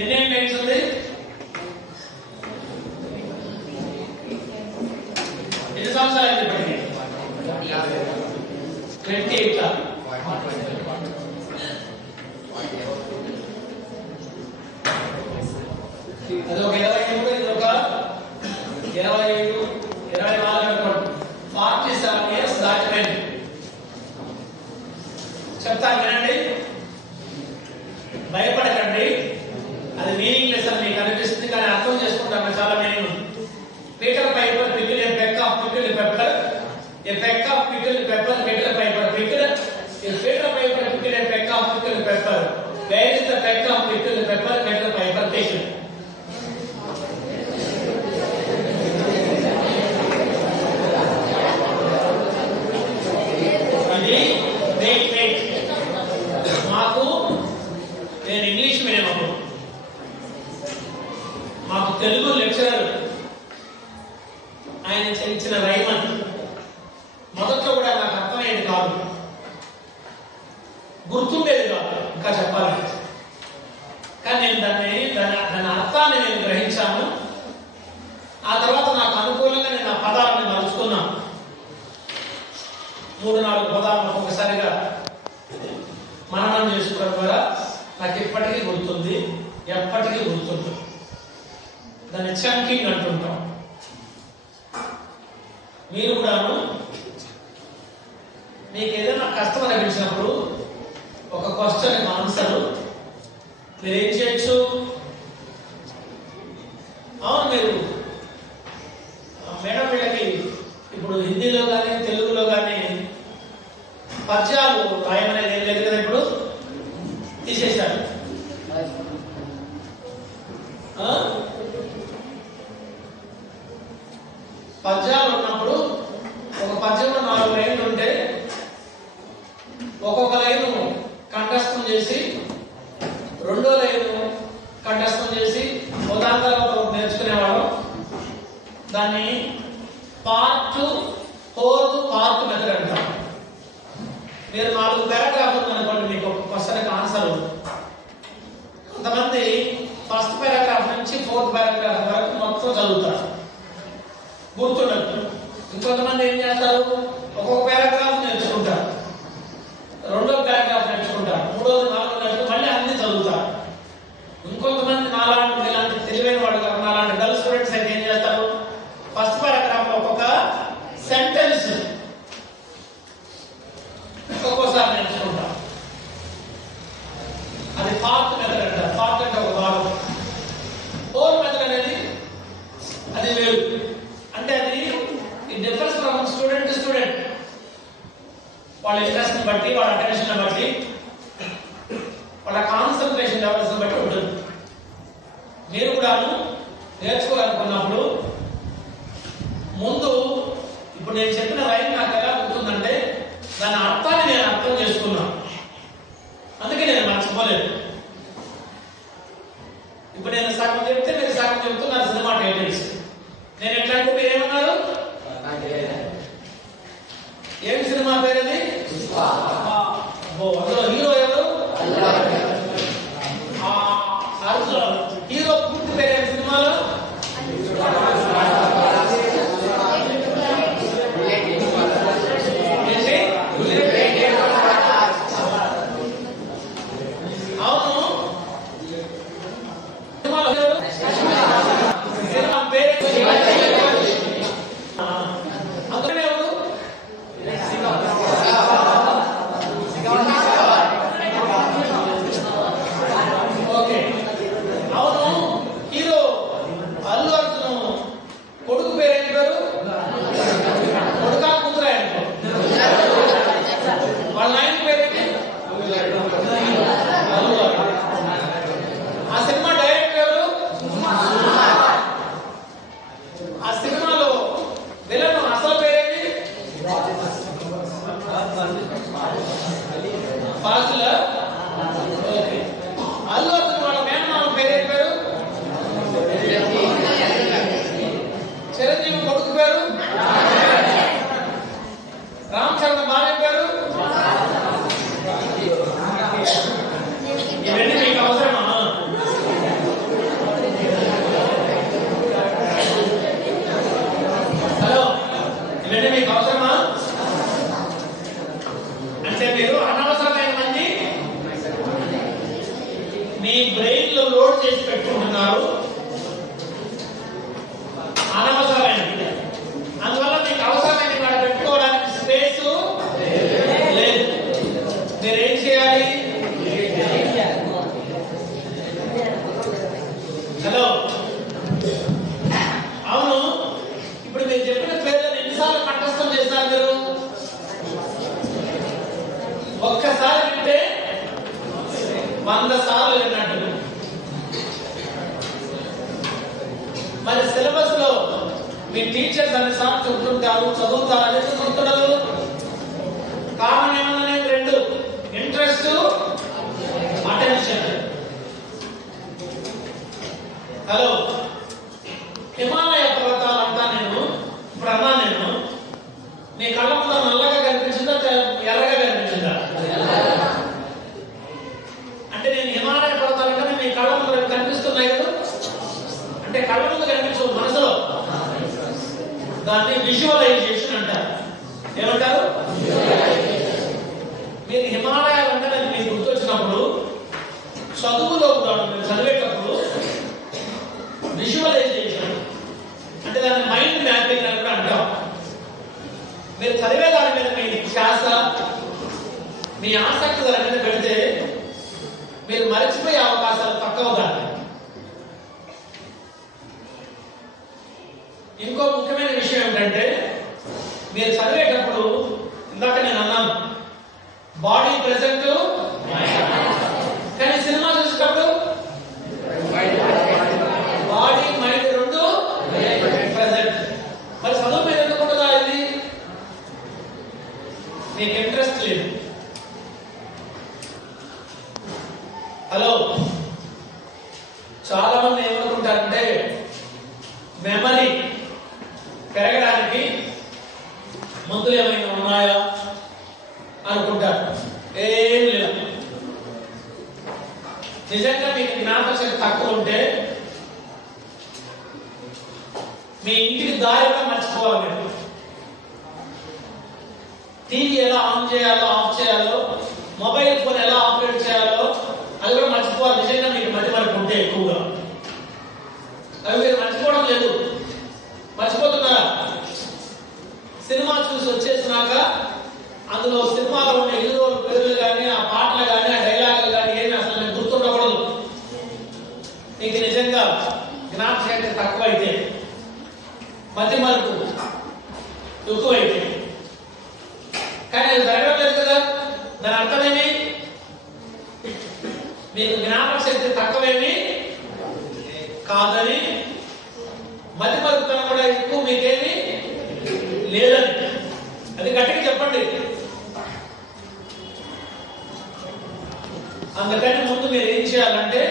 ఎన్నేం లైన్స్ ఉంది? ఎన్ని సంవత్సరాలు అయింది ఇప్పటికి? 28. అది ఒక 23, ఇది ఒక 25, 24, 47 years దాటిపోయింది. చెప్తాను వినండి, భయపడకండి. అది మీనింగ్లెస్ అని మీకు అనిపిస్తుంది, కానీ అర్థం చేసుకుంటాను చాలా మీనింగ్ ఉంది. Peter Piper pickle a peck of pickle pepper, a peck of pickle pepper, Peter Piper pickle, a Peter Piper pickle a peck of pickle pepper, where is the peck of pickle pepper, Peter Piper pickle. మాకు నేను English medium అప్పుడు మాకు Telugu lecturer ఆయన ఇచ్చిన రైమన్ మొదట్లో కూడా నాకు అర్థమయ్యేది కాదు, గుర్తుండేది కాదు ఇంకా చెప్పాలంటే. కానీ నేను దాని అర్థాన్ని నేను గ్రహించాను. ఆ తర్వాత నాకు అనుకూలంగా నేను ఆ పదాలను మలుచుకున్నాను. 3-4 పదాలను ఒకసారిగా మననం చేసుకోవడం ద్వారా నాకు ఎప్పటికీ గుర్తుంది, ఎప్పటికీ గుర్తుంది. దాన్ని చంకింగ్ అంటుంటాం. మీరు కూడాను మీకు ఏదైనా కష్టం అనిపించినప్పుడు ఒక క్వశ్చన్ ఆన్సర్ మీరు ఏం చేయొచ్చు? అవును, మీరు మేడం వీళ్ళకి ఇప్పుడు హిందీలో కానీ తెలుగులో కానీ పద్యాలు రాయమనేది ఏం లేదు కదా, ఇప్పుడు తీసేశారు. పద్యాలు ఉన్నప్పుడు ఒక పద్యంలో 4 లైన్లు ఉంటే ఒక్కొక్క లైను కంఠస్థం చేసి, రెండో లైను కంఠస్థం చేసి, దాని తర్వాత నేర్చుకునేవాడు. దాన్ని పార్ట్ 4 మెథడ్ అంటాం. మీరు 4 పారాగ్రాఫ్ ఉందనుకోండి, మీకు ఒక క్వశ్చన్కి ఆన్సర్. కొంతమంది 1st పారాగ్రాఫ్ నుంచి 4th పారాగ్రాఫ్ వరకు మొత్తం చదువుతారు. గుర్తుండదు. ఇంకొంతమంది ఏం చేస్తారు, ఒక్కొక్క పారాగ్రాఫ్ నేర్చుకుంటారు, రెండో పారాగ్రాఫ్ నేర్చుకుంటారు, మూడోది నాలుగో నేర్చుకుంటారు, మళ్ళీ అన్ని చదువుతారు. ఇంకొంతమంది ఇలాంటి తెలివైన వాడు కాకుండా అలాంటి గర్ల్ స్టూడెంట్స్ అయితే ఏం చేస్తారు, ఫస్ట్ పారాగ్రాఫ్ లో ఒక్కొక్క సెంటెన్స్ ఒక్కోసారి నేర్చుకుంటారు. అది ఫార్త్ మెథడ్ అంటారు. ఫార్త్ అంటే ఒక భాగం. హోల్ మెథడ్ అనేది అది వేరు. అంటే అది it difference from student to student. వాళ్ళ ఇంట్రెస్ట్ ని బట్టి, వాళ్ళ అటెన్షన్ బట్టి, వాళ్ళ కాన్సన్ట్రేషన్ లెవెల్స్ బట్టి ఉంటుంది. మీరు కూడా నేర్చుకోవాలనుకున్నప్పుడు ముందు ఇప్పుడు నేను చెప్పిన లైన్ నాకు ఎలా గుర్తుందంటే దాని అర్థాన్ని నేను అర్థం చేసుకున్నాను, అందుకే నేను మర్చిపోలేదు. ఇప్పుడు నేను సగం చెప్తే మీరు సగం చెప్తున్నారు సినిమా టైటిల్స్. నేను ఎట్లా అంటే మీరు ఏమన్నారు, ఏం సినిమా పేరు అది? అందులో హీరో ఎవరు? హీరో పూర్తి పేరు ఏం సినిమాలో? అవును, సినిమా పేరు అందుకనే ఎవరు? ఓకే, అవును. హీరో అల్లు అర్జున్ కొడుకు పేరు ఏంటి? పేరు కొడుకా కూతురా? వాళ్ళ నాయన పేరు ఏంటి? అల్లు అర్జున్. ఆ సినిమా డైరెక్టర్ ఎవరు? ఆ సినిమాలో విలన్ అసలు పేరేంటి? ఫాజిల్. ఓకే, అల్లు అర్జున్ వాళ్ళ మేనమామ పేరేంటి? పేరు చిరంజీవి. కొడుకు పేరు రామ్ చరణ్. భార్య పేరు? ఇవన్నీ మీకు అవసరమా? హలో, ఇవన్నీ మీకు అవసరమా? అంటే మీరు అనవసరమైన మంది మీ బ్రెయిన్ లో లోడ్ చేసి పెట్టుకుంటున్నారు, అనవసరమైనది. అందువల్ల మీకు అవసరమైన ఇక్కడ పెట్టుకోవడానికి స్పేస్ లేదు. మీరు ఏం చేయాలి? హలో, అవును. ఇప్పుడు మీరు చెప్పిన పేర్లను ఎన్నిసార్లు కంఠస్థం చేస్తారు మీరు? ఒక్కసారి వింటే 100 సార్లు విన్నట్టు. మరి సిలబస్ లో మీ టీచర్స్ అన్నిసార్లు చెబుతుంటారు, చదువుతారు, అనేది గుర్తుండదు. కారణం ఏమన్నా? రెండు: ఇంట్రెస్ట్, అటెన్షన్. హలో, హిమాలయ పర్వతాలు అంటా నేను ఇప్పుడు అన్నా. మీ కళ్ళ ముందు నల్లగా కనిపించిందా, ఎర్రగా కనిపించిందా? అంటే నేను హిమాలయ పర్వతాలు అంటే మీ కళ్ళ ముందు కనిపిస్తున్నాయి కదా. అంటే కళ్ళ ముందు కనిపించవు, మనసులో. దాన్ని విజువలైజేషన్ అంటారు. ఏమంటారు? మీరు హిమాలయాలు అంటే మీకు గుర్తొచ్చినప్పుడు చదువులో కూడా మీరు చదివేటప్పుడు విజువలైజేషన్ అంటే దాన్ని మైండ్ మ్యాపింగ్ అని కూడా అంటాం. మీరు చదివే దాని మీద మీ శ్వాస, మీ ఆసక్తి దాని మీద పెడితే మీరు మరిచిపోయే అవకాశాలు తక్కువ కాదు. ఇంకో ముఖ్యమైన విషయం ఏంటంటే మీరు చదివేటప్పుడు ఇందాక నేను అన్నాను బాడీ ప్రెసెంట్, కానీ సినిమా చూసేటప్పుడు బాడీ మైండ్ రెండు ప్రెసెంట్. మరి చదువు మీద ఎందుకు ఉండదా? ఇది మీకు ఇంట్రెస్ట్ లేదు. హలో, చాలా మంది ఏమనుకుంటారంటే మెమరీ పెరగడానికి మందులు ఏమైనా ఉన్నాయా అనుకుంటారు. ఏం లేదు. నిజంగా మీకు జ్ఞాపకశక్తి తక్కువ ఉంటే మీ ఇంటికి దారి కూడా మర్చిపోవాలి మీరు. టీవీ ఎలా ఆన్ చేయాలో ఆఫ్ చేయాలో, మొబైల్ ఫోన్ ఎలా ఆపరేట్ చేయాలో అది కూడా మర్చిపోవాలి. నిజంగా మీకు మధ్య మనకు ఉంటే ఎక్కువగా అవి మీరు మర్చిపోవడం లేదు. మర్చిపోతున్నారా? సినిమా చూసి వచ్చేసినాక అందులో సినిమాలో ఉన్న హీరోల పేర్లు కానీ, ఆ పాటలు కానీ, ఆ డైలాగులు కానీ ఏమి అసలు మీకు గుర్తుండకూడదు. మీకు నిజంగా జ్ఞాపకశక్తి తక్కువైతే, మధ్య మరకు ఎక్కువైతే, కానీ అది జరగడం లేదు కదా. దాని అర్థమేమి? మీకు జ్ఞాపక శక్తి తక్కువేమి కాదని, మధ్య మరుపుతనం కూడా ఎక్కువ మీకేమి లేదని. అది గట్టిగా చెప్పండి. అందుకని ముందు మీరు ఏం చేయాలంటే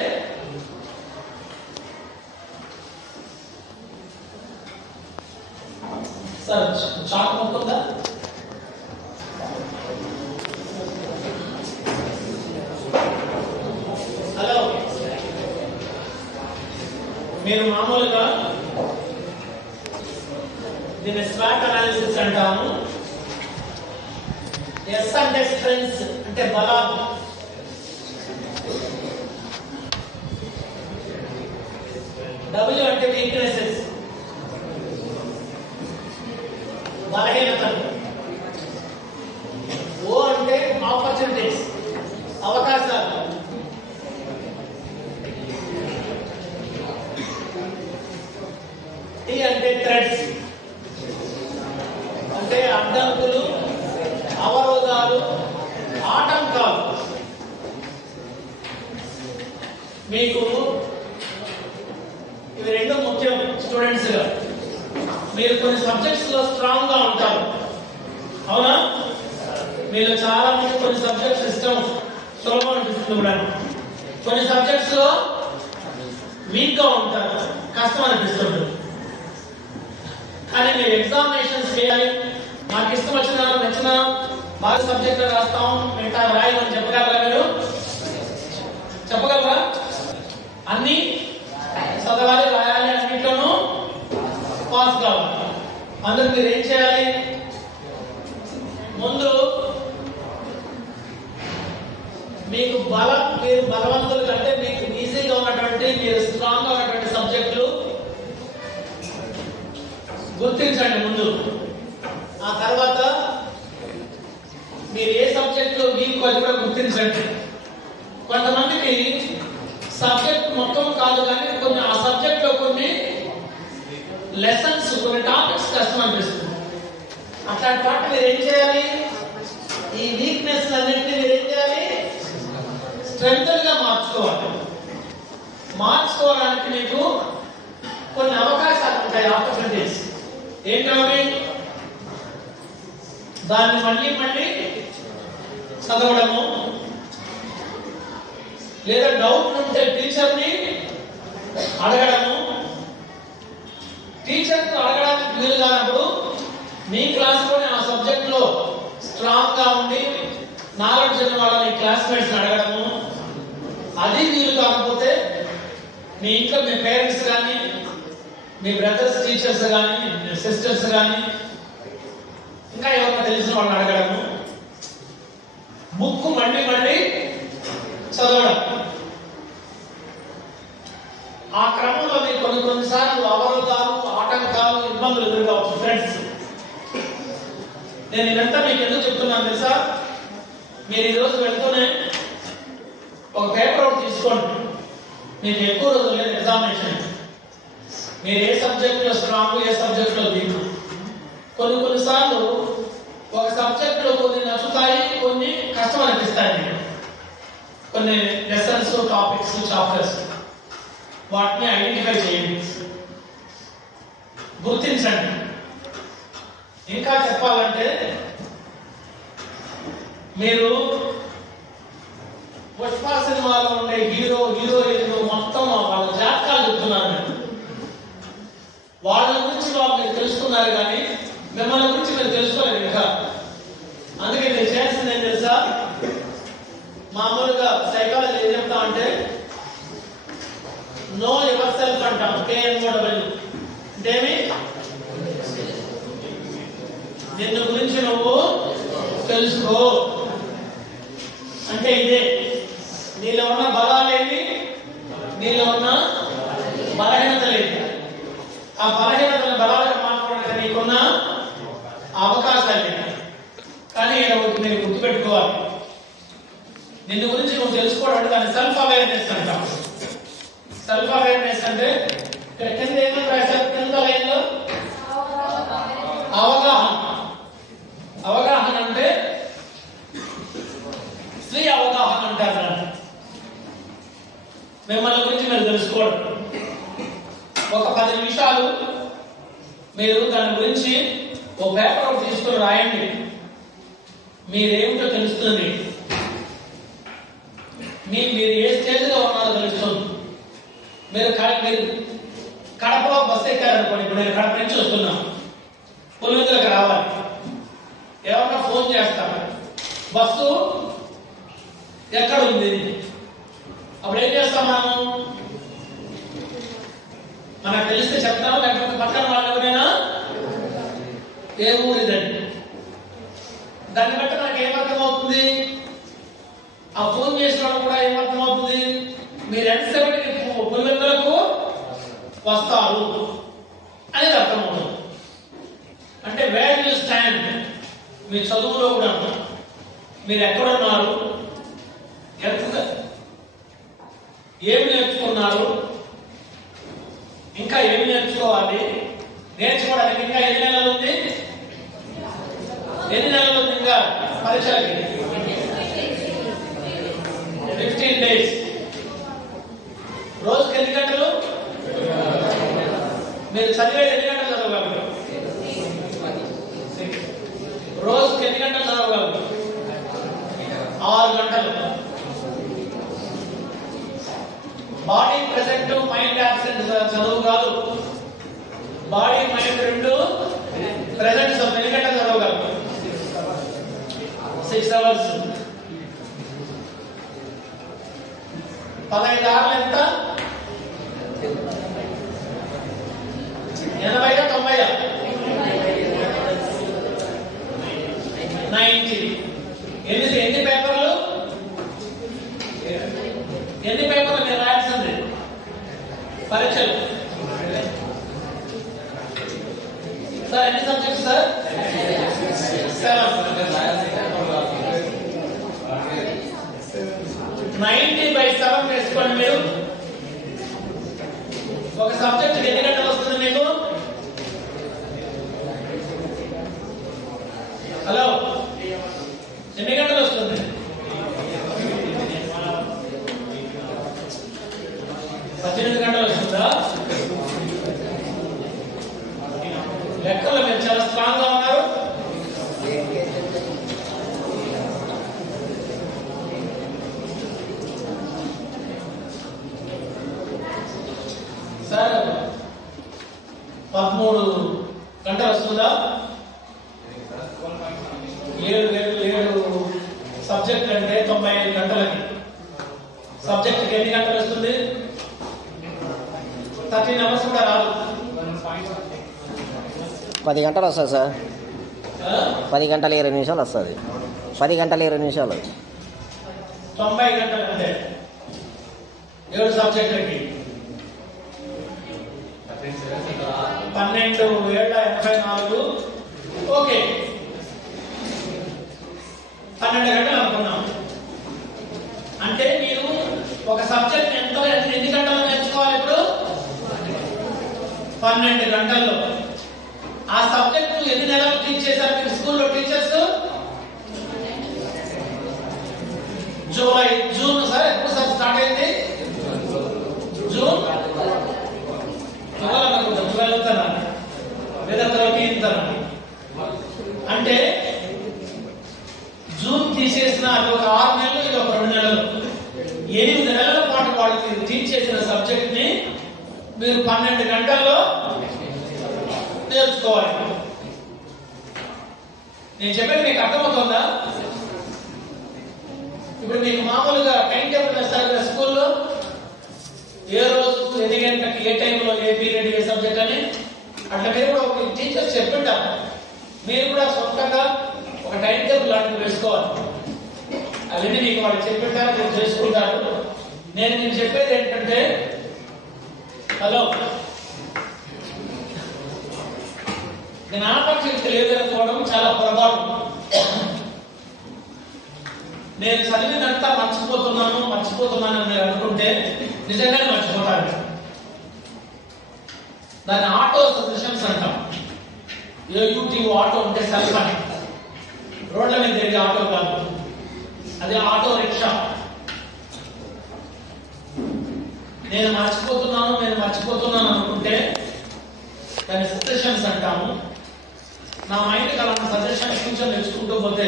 సార్ చాక్ ఉంటుందా? హలో, మీరు మామూలుగా దీన్ని స్వాట్ అనాలిసిస్ అంటాము. ఎస్ అంటే స్ట్రెంగ్స్, అంటే బలాలు. డబ్ల్యూ అంటే వీక్నెసెస్, బలహీనతలు. ఓ అంటే ఆపర్చునిటీస్, అవకాశాలు. టీ అంటే థ్రెడ్స్, అంటే అడ్డంకులు, అవరోధాలు, ఆటంకాలు. మీకు ఇవి రెండు ముఖ్యం స్టూడెంట్స్ గా. మీరు కొన్ని సబ్జెక్ట్స్ లో స్ట్రాంగ్ గా ఉంటారు, అవునా? మీరు చాలా మంది కొన్ని సబ్జెక్ట్స్ ఇష్టం, సులభం అనిపిస్తుంది కూడా. కొన్ని సబ్జెక్ట్స్ లో వీక్ గా ఉంటారు, కష్టం అనిపిస్తుంది. కానీ మీరు ఎగ్జామినేషన్స్ చేయాలి. మాకు ఇష్టం వచ్చిన నచ్చిన బాగా సబ్జెక్ట్ రాస్తాం, మిగతా రాయమని చెప్పగలరా? మీరు చెప్పగలరా? అన్ని చదవాలి, రాయాలి, అన్నింటిలోనూ పాస్ కావాలి. అందుకు మీరు ఏం చేయాలి? ముందు మీకు మీరు బలవంతులు కంటే మీకు ఈజీగా ఉన్నటువంటి, మీరు స్ట్రాంగ్ గా ఉన్నటువంటి సబ్జెక్టులు గుర్తించండి ముందు. ఆ తర్వాత మీరు ఏ సబ్జెక్ట్ లో వీక్ అది కూడా గుర్తించండి. కొంతమందికి సబ్జెక్ట్ మొత్తం కాదు కానీ కొన్ని ఆ సబ్జెక్ట్ లో కొన్ని లెసన్స్, కొన్ని టాపిక్స్ కష్టం అనిపిస్తుంది. అట్లాంటి పాట మీరు ఏం చేయాలి? ఈ వీక్నెస్ అన్నింటినీ మీరు ఏం చేయాలి? స్ట్రెంగ్త్ గా మార్చుకోవాలి. మార్చుకోవడానికి మీకు కొన్ని అవకాశాలు ఉంటాయి, ఆపర్చునిటీస్. ఏంటవి? దాన్ని మళ్ళీ మళ్ళీ చదవడము, లేదా డౌట్ ఉంటే టీచర్ని అడగడము. టీచర్ని అడగడానికి వీలు కానప్పుడు మీ క్లాస్లోనే ఆ సబ్జెక్ట్ లో స్ట్రాంగ్ గా ఉండి నాలెడ్జ్ ఉన్న వాళ్ళని క్లాస్మేట్స్ అడగడము. అది వీలు కాకపోతే మీ ఇంట్లో మీ పేరెంట్స్ కానీ, మీ బ్రదర్స్ టీచర్స్ కానీ, సిస్టర్స్ కానీ, ఇంకా ఎవరైనా తెలిసిన వాళ్ళని అడగడము. బుక్ మళ్ళీ మళ్ళీ చదవడం. ఆ క్రమంలో మీకు కొన్నిసార్లు అవరోధాలు, ఆటంకాలు, ఇబ్బందులు ఎదురుకావచ్చు. ఫ్రెండ్స్, నేను ఇదంతా మీకు ఎందుకు చెప్తున్నాను తెలుసా? మీరు ఈరోజు వెళ్తూనే ఒక పేపర్ ఒకటి తీసుకోండి. మీకు ఎక్కువ రోజులు లేదు ఎగ్జామినేషన్. మీరు ఏ సబ్జెక్ట్ లో స్ట్రాంగ్, ఏ సబ్జెక్ట్ లో వీక్. కొన్నిసార్లు ఒక సబ్జెక్ట్ లో కొన్ని నచ్చుతాయి, కొన్ని కష్టం అనిపిస్తాయి. మీకు కొన్ని లెసన్స్, టాపిక్స్, చాప్టర్స్, వాటిని ఐడెంటిఫై చేయండి, గుర్తించండి. ఇంకా చెప్పాలంటే మీరు పుష్ప సినిమాలో ఉండే హీరో, హీరోయిన్లు మొత్తం వాళ్ళ జాతకాలు చెప్తున్నారు. వాళ్ళ గురించి మీరు తెలుసుకున్నారు కానీ మిమ్మల్ని గురించి మీరు తెలుసుకోలేదు ఇంకా. అందుకే మీరు చేయాల్సింది ఏం తెలుసా? మామూలుగా సైకాలజీ ఏం చెప్తాం అంటే నో యువర్ సెల్ఫ్ అంటాం. KNOW అంటే నిన్ను గురించి నువ్వు తెలుసుకో అంటే ఇదే. నీలో ఉన్న బలాలేవి, నీలో ఉన్న బలహీనతలేవి. ఆ బలహీనతలను బలాలుగా మార్చుకోవడానికి నీకున్న అవకాశాలు. కానీ ఒకటి మీరు గుర్తుపెట్టుకోవాలి, నిన్ను గురించి నువ్వు తెలుసుకోవడం అంటే దాన్ని సెల్ఫ్ అవేర్నెస్ అంటాం. సెల్ఫ్ అవేర్నెస్ అంటే ఇక్కడ కింద ఏమని రాశారు? కింద లైన్లో అవగాహన. అవగాహన అంటే స్వీయ అవగాహన అంటారు. మిమ్మల్ని గురించి మీరు తెలుసుకోవడం. ఒక 10 నిమిషాలు మీరు దాని గురించి ఓ పేపర్ ఒకటి తీసుకొని రాయండి. మీరేమిటో తెలుస్తుంది. మీరు ఏ స్టేజ్లో ఉన్నారో తెలుస్తుంది. మీరు కడపలో బస్సు ఎక్కారనుకోండి. ఇప్పుడు నేను కడప నుంచి వస్తున్నాను, పులివెందులకు రావాలి. ఎవరన్నా ఫోన్ చేస్తారు, బస్సు ఎక్కడ ఉంది? అప్పుడు ఏం చేస్తాం మనం? మనకు తెలిస్తే చెప్తాం, లేకపోతే పక్కన వాళ్ళు ఎవరైనా ఏ ఊరిదండి, దాన్ని బట్టి నాకు ఏమర్థం అవుతుంది? ఆ ఫోన్ చేసిన వాళ్ళు కూడా ఏమర్థం అవుతుంది? మీరు ఎంతసేపటికి పులివెందులకు వస్తారు అనేది అర్థమవుతుంది. అంటే వేర్ యూ స్టాండ్. మీ చదువులో కూడా మీరు ఎక్కడున్నారు, ఏమి నేర్చుకున్నారు, ఇంకా ఏమి నేర్చుకోవాలి, నేర్చుకోవడానికి ఇంకా ఎన్ని నెలలు ఉంది? ఇంకా పరీక్షలకి 15 days. రోజుకి ఎన్ని గంటలు? మీరు చదివేది ఎన్ని గంటలు చదవగలరు? రోజుకి ఎన్ని గంటలు చదవగలరు? 6 గంటలు. బాడీ ప్రెసెంట్, మైండ్ యాబ్సెంట్ చదువు కాదు. బాడీ మైండ్ రెండు ప్రెసెంట్. ఎన్ని గంటలు చదవగలరు? 6 hours. 15 hours ఎంత? 80 90 90. ఎన్ని పేపర్లు? ఎన్ని పేపర్లు మీరు రాయాల్సింది పరీక్షలు? సార్ ఎన్ని సబ్జెక్ట్స్ సార్? 7. 90/7 వేసుకోండి. మీరు ఒక సబ్జెక్ట్ ఎన్ని గంటలు వస్తుంది మీకు? హలో, ఎన్ని గంటలు వస్తుంది? 18 గంటలు వస్తుందా? లెక్కల్లో మీరు చాలా స్ట్రాంగ్ గా ఉన్నారు. సార్ 13 గంటలు వస్తుందా? 7 సబ్జెక్ట్ అంటే 95 గంటలకి. సబ్జెక్ట్కి ఎన్ని గంటలు వస్తుంది? 13 hours కూడా రాదు. 10 గంటలు వస్తుంది సార్. 10 గంటల 20 నిమిషాలు వస్తుంది. 10 గంటల 20 నిమిషాలు. 90 గంటలు అంటే 7 సబ్జెక్టులకి 12 7 84. ఓకే, 12 గంటలు అనుకున్నాం. అంటే మీరు ఒక సబ్జెక్ట్ ఎన్ని గంటలు నేర్చుకోవాలి? ఇప్పుడు 12 గంటల్లో. ఆ సబ్జెక్ట్ ఎన్ని నెలలు టీచ్ చేశారు మీరు స్కూల్లో టీచర్స్? June sir. ఎప్పుడు సార్ స్టార్ట్ అయింది? జూన్ 12 లేదా 13. అంటే జూన్ తీసేసిన అది ఒక 6 నెలలు, ఇది ఒక 2 నెలలు. 8 నెలల పాటు వాళ్ళకి టీచ్ చేసిన సబ్జెక్ట్ ని మీరు 12 గంటల్లో నేర్చుకోవాలి. నేను చెప్పేది మీకు అర్థమవుతుందా? ఇప్పుడు మీకు మామూలుగా టైం టేబుల్ వేస్తారు కదా స్కూల్లో, ఏ రోజు ఎన్ని గంటలకి ఏ టైంలో ఏ పీరియడ్ ఏ సబ్జెక్ట్ అని. అట్లా మీరు కూడా ఒక టీచర్స్ చెప్పింటారు. మీరు కూడా సొంతంగా ఒక టైం టేబుల్ లాంటివి వేసుకోవాలి. అవన్నీ మీకు వాళ్ళు చెప్పిటారు, మీరు చేసుకుంటారు. నేను మీకు చెప్పేది ఏంటంటే, హలో, జ్ఞాపక శక్తి లేదనుకోవడం చాలా పొరపాటు. నేను చదివినంతా మర్చిపోతున్నాను అని మీరు అనుకుంటే నిజంగానే మర్చిపోతారు. దాన్ని ఆటో సజెషన్స్ అంటాం. యూట్యూబ్ ఆటో అంటే సెల్ ఫోన్, రోడ్ల మీద తిరిగే ఆటో కాదు, అది ఆటో రిక్షా. నేను మర్చిపోతున్నాను అనుకుంటే దాన్ని సజెషన్స్ అంటాము. నా మైండ్కి అలాంటి సజెషన్స్ కొంచెం తెచ్చుకుంటూ పోతే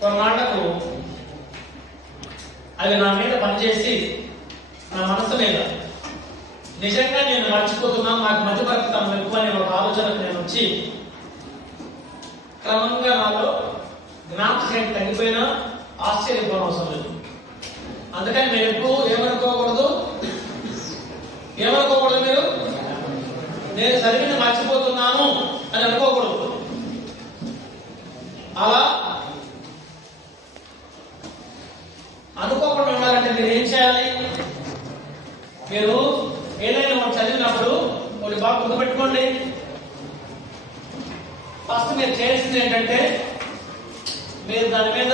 కొన్నాళ్లకు అవి నా మీద పనిచేసి నా మనసు మీద నిజంగా నేను మర్చిపోతున్నాను, నాకు మధ్యవర్తితం ఎక్కువ అనే ఒక ఆలోచనకు నేను వచ్చి క్రమంగా నాలో జ్ఞాపకం తగ్గిపోయినా ఆశ్చర్యపోనవసరం లేదు. అందుకని మీరు ఎప్పుడు ఏమనుకోకూడదు మీరు నేను చదివింది మర్చిపోతున్నాను అని అనుకోకూడదు. అలా అనుకోకుండా ఉండాలంటే మీరు ఏం చేయాలి? మీరు ఏదైనా ఒకటి చదివినప్పుడు ఒకటి బాగా గుర్తుపెట్టుకోండి. ఫస్ట్ మీరు చేయాల్సింది ఏంటంటే, మీరు దాని మీద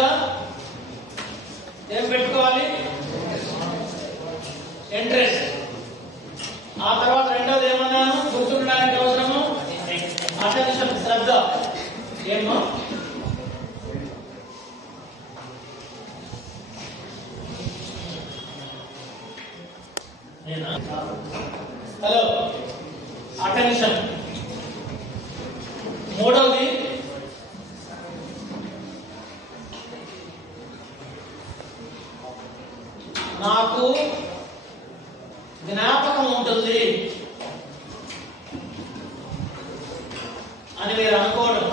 ఏం పెట్టుకోవాలి? ఇంట్రెస్ట్. ఆ తర్వాత రెండోది ఏమన్నాను? గుర్తుండడానికి అవసరము అటెన్షన్, శ్రద్ధ. ఏమో హలో, అటెన్షన్. మూడవది నాకు జ్ఞాపకం ఉంటుంది అని మీరు అనుకోవడం.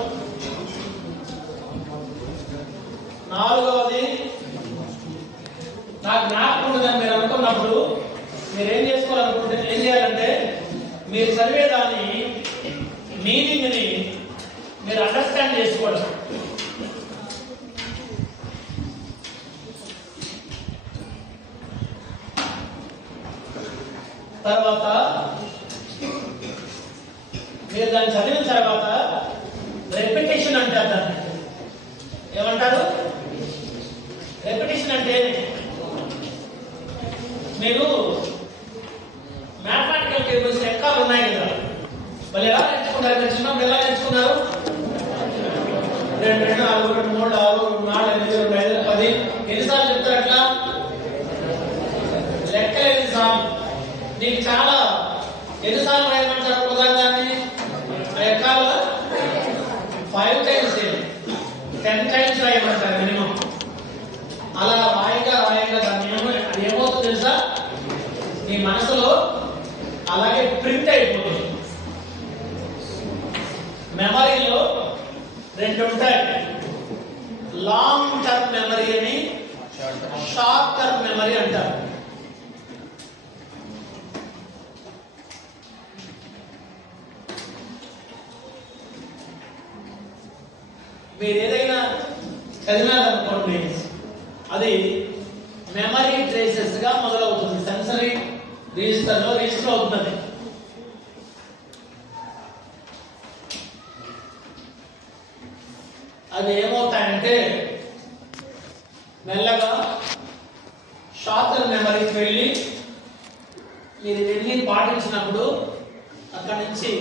నాలుగవది నాకు జ్ఞాపకం ఉంటుందని మీరు అనుకున్నప్పుడు మీరేం చేసుకోవాలనుకుంటే ఏం చేయాలంటే, మీరు చదివేదాన్ని మీనింగ్ ని మీరు అండర్స్టాండ్ చేసుకోవడం. తర్వాత మీరు దాన్ని చదివిన తర్వాత రెపిటేషన్ అంటారు. దాన్ని ఏమంటారు? రెపిటేషన్ అంటే మీరు మ్యాథమెటికల్ టేబుల్స్ లెక్కలు ఉన్నాయి కదా, వాళ్ళు ఎలా నేర్చుకున్నారు? మీరు చిన్నప్పుడు ఎలా నేర్చుకున్నారు? 2 2 4 2 3 6 4 8 2 5 10 ఎన్నిసార్లు చెప్తారు అట్లా? లెక్కలు ఎన్నిసార్లు? నీకు చాలా ఎన్నిసార్లు రాయమంటారు ఉదాహరణని? లెక్కలు 5 times 10 times రాయమంటారు మినిమం. అలా రాయగా దాన్ని ఏమవుతుంది తెలుసా? నీ మనసులో అలాగే ప్రింట్ అయిపోతుంది. మెమరీలో 2 ఉంటాయి, లాంగ్ టర్మ్ మెమరీ అని, షార్ట్ టర్మ్ మెమరీ అంటారు. మీరు ఏదైనా చదివినారనుకోండి, అది మెమరీ ట్రేసెస్ గా మొదలవుతుంది, సెన్సరీ రిజిస్టర్ అవుతుంది. అది ఏమవుతాయంటే మెల్లగా షార్ట్ టర్మ్ మెమరీకి వెళ్ళి మీరు వెళ్ళి పాటించినప్పుడు అక్కడి నుంచి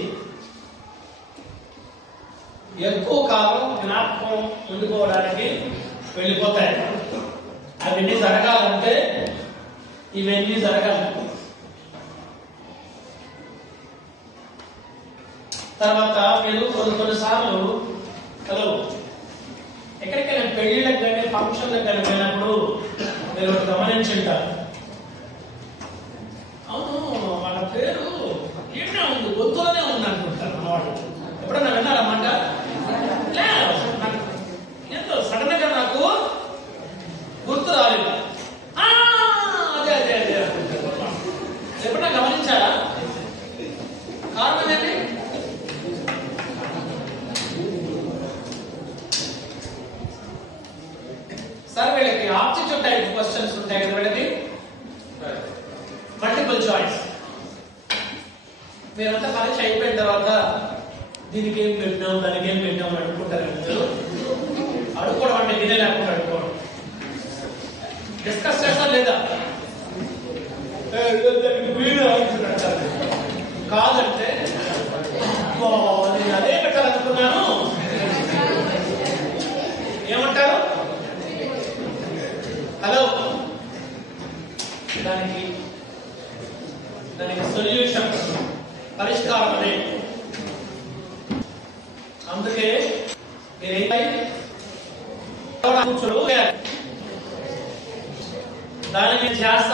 ఎక్కువ కాలం జ్ఞాపకం ఉండిపోవడానికి వెళ్ళిపోతాయి. అవన్నీ జరగాలంటే ఇవన్నీ జరగాలి. తర్వాత మీరు కొన్నిసార్లు హలో ఎక్కడికైనా పెళ్లిళ్ళకి కానీ ఫంక్షన్లకు కానీ వెళ్ళినప్పుడు మీరు గమనించుంటారు, అవును వాళ్ళ పేరు ఏమైనా ఉంది, గొంతులోనే ఉంది అనుకుంటారు అన్నమాట. ఎప్పుడన్నా విన్నారన్నమాట? ఎంతో సడన్ గా నాకు గుర్తు రాలేదు. అదే ఎప్పుడన్నా గమనించారా? కారణం ఏంటి? Multiple choice. మీరంతా పరీక్ష అయిపోయిన తర్వాత దీనికి ఏం పెట్టినాం దానికి ఏం పెట్టినాం అని అడుగుకుంటారు. అడుక్కోవడం అంటే గిన్నె లేకుండా అడుక్కోవడం. డిస్కస్ చేస్తా లేదా కాదంటే నేను అదే పెట్టాలనుకున్నాను ఏమంటారు? హలో, దానికి సొల్యూషన్ పరిష్కారం అదే. అందుకే దాని ధ్యాస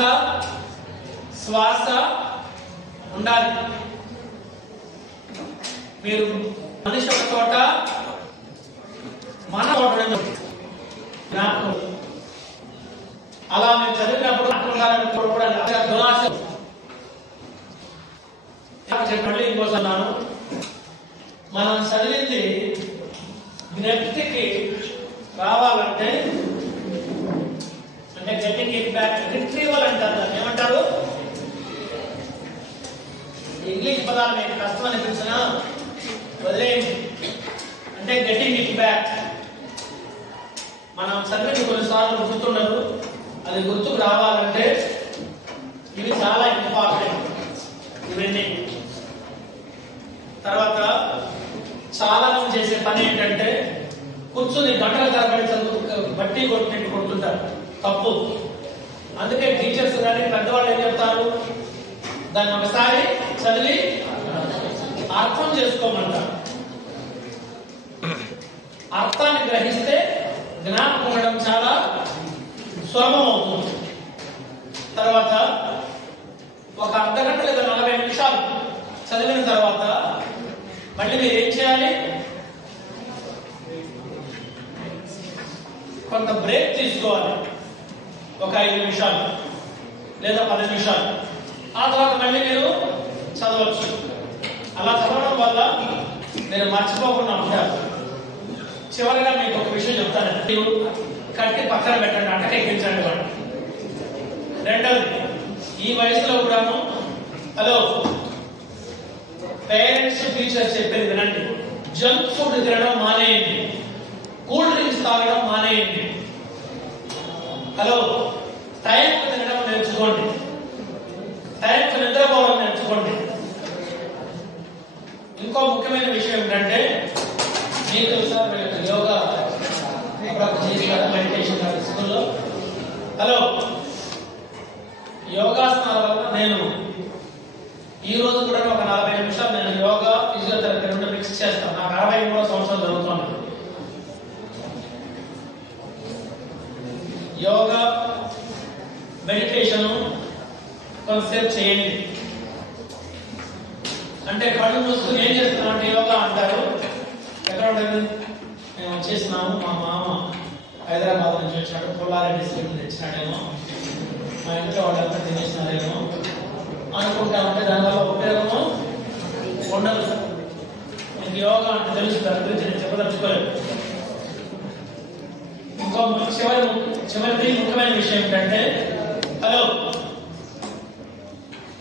శ్వాస ఉండాలి. మీరు మనిషి ఒక చోట మన అలా మేము చదివినప్పుడు మళ్ళీ ఇంకోసన్నాను, మనం చదివింది జ్ఞప్తికి రావాలంటే అంటే గెటింగ్ ఇట్ బ్యాక్, రిట్రీవల్ అంటారు. దాన్ని ఏమంటారు? ఇంగ్లీష్ పదాలు మీకు కష్టం అనిపించినా వదిలేయండి. అంటే గెటింగ్ ఇట్ బ్యాక్. మనం చదివిన కొన్నిసార్లు గుర్తుండదు, అది గుర్తుకు రావాలంటే ఇవి చాలా ఇంపార్టెంట్. ఇవన్నీ తర్వాత చాలా మంది చేసే పని ఏంటంటే కూర్చుని గంటల తరబడి చదువు బట్టి కొట్టినట్టు కొడుతుంటారు. తప్పు. అందుకే టీచర్స్ కానీ పెద్దవాళ్ళు ఏం చెప్తారు, దాన్ని ఒకసారి చదివి అర్థం చేసుకోమంటారు. అర్థాన్ని గ్రహిస్తే జ్ఞాపకం ఉండడం చాలా సులభం అవుతుంది. తర్వాత ఒక అర్ధగంట లేదా 40 నిమిషాలు చదివిన తర్వాత మళ్ళీ మీరు ఏం చేయాలి? కొంత బ్రేక్ తీసుకోవాలి. ఒక 5 నిమిషాలు లేదా 10 నిమిషాలు. ఆ తర్వాత మళ్ళీ మీరు చదవచ్చు. అలా చదవడం వల్ల నేను మర్చిపోకుండా ఉంటాను. చివరిగా మీకు ఒక విషయం చెప్తాను. కట్టి పక్కన పెట్టండి, అటకెక్కించండి వాడు. రెండవది, ఈ వయసులో కూడాను హలో పేరెంట్స్ టీచర్స్ చెప్పేది వినండి. జంక్ ఫుడ్ తినడం మానేయండి, కూల్ డ్రింక్స్ తాగడం మానేయండి. హలో, టైంకి తినడం నేర్చుకోండి, టైంకి నిద్రపోవడం నేర్చుకోండి. ఇంకో ముఖ్యమైన విషయం ఏంటంటే మీకు తెలుసా, యోగా మెడిటేషన్ స్కూల్లో హలో యోగాసనాల వల్ల నేను ఈ రోజు కూడా ఒక 40 నిమిషాలు నేను యోగా ఫిజియోథెరపీ రెండు మిక్స్ చేస్తాను. నాకు 63వ సంవత్సరం జరుగుతుంది. యోగా మెడిటేషన్ కొంతసేపు చేయండి. అంటే కళ్ళు మూసుకుని ఏం చేస్తున్నాం అంటే యోగా అంటారు. ఎక్కడ ఉంటుంది? మేము వచ్చేసినాము, మా మామ హైదరాబాద్ నుంచి వచ్చినాడు, పుల్లారెడ్డి స్వీట్ తెచ్చినాడేమో, మా ఇంట్లో వాళ్ళంతా తినేసినారేమో అనుకుంటా ఉంటే దానివల్ల ఉపయోగము ఉండదు. మీకు యోగా అంటే తెలుసు, దాని గురించి నేను చెప్పదలుచుకోలేదు. ఇంకో చివరిది ముఖ్యమైన విషయం ఏంటంటే హలో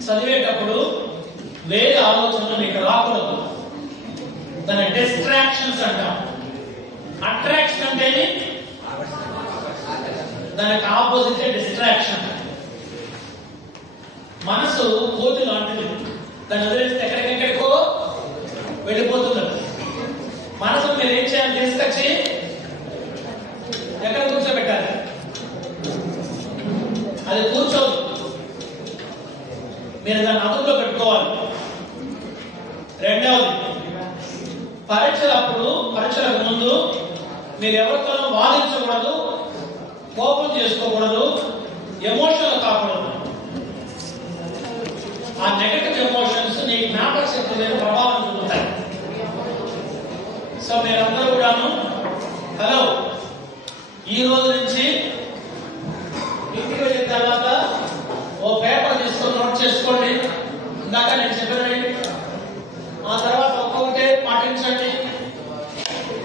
చదివేటప్పుడు వేరే ఆలోచనలు మీకు రాకూడదు. దాని డిస్ట్రాక్షన్స్ అంటాం. అట్రాక్షన్ అంటే దానికి ఆపోజిట్ డిస్ట్రాక్షన్. మనసు కోతి లాంటిది, దాన్ని వదిలేస్తే ఎక్కడికెక్కడికో వెళ్ళిపోతున్నది. మనసు మీరు ఏం చేయాలి? తీసుకొచ్చి ఎక్కడ కూర్చోబెట్టాలి? అది కూర్చోదు, మీరు దాన్ని అదుపులో పెట్టుకోవాలి. రెండవది, పరీక్షలకు ముందు మీరు ఎవరితోనూ వాదించకూడదు, కోపం చేసుకోకూడదు, ఎమోషనల్ కాకూడదు. ఆ నెగటివ్ ఎమోషన్స్ నీ జ్ఞాపక శక్తి మీద ప్రభావం చూపుతాయి. సో మీరందరూ కూడాను హలో ఈ రోజు నుంచి ఇంటికి వెళ్ళిన తర్వాత ఓ పేపర్ తీసుకొని నోట్ చేసుకోండి. ఇందాక నేను చెప్పినవి ఆ తర్వాత ఒక్కొక్కటే పాటించండి.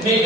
మీకు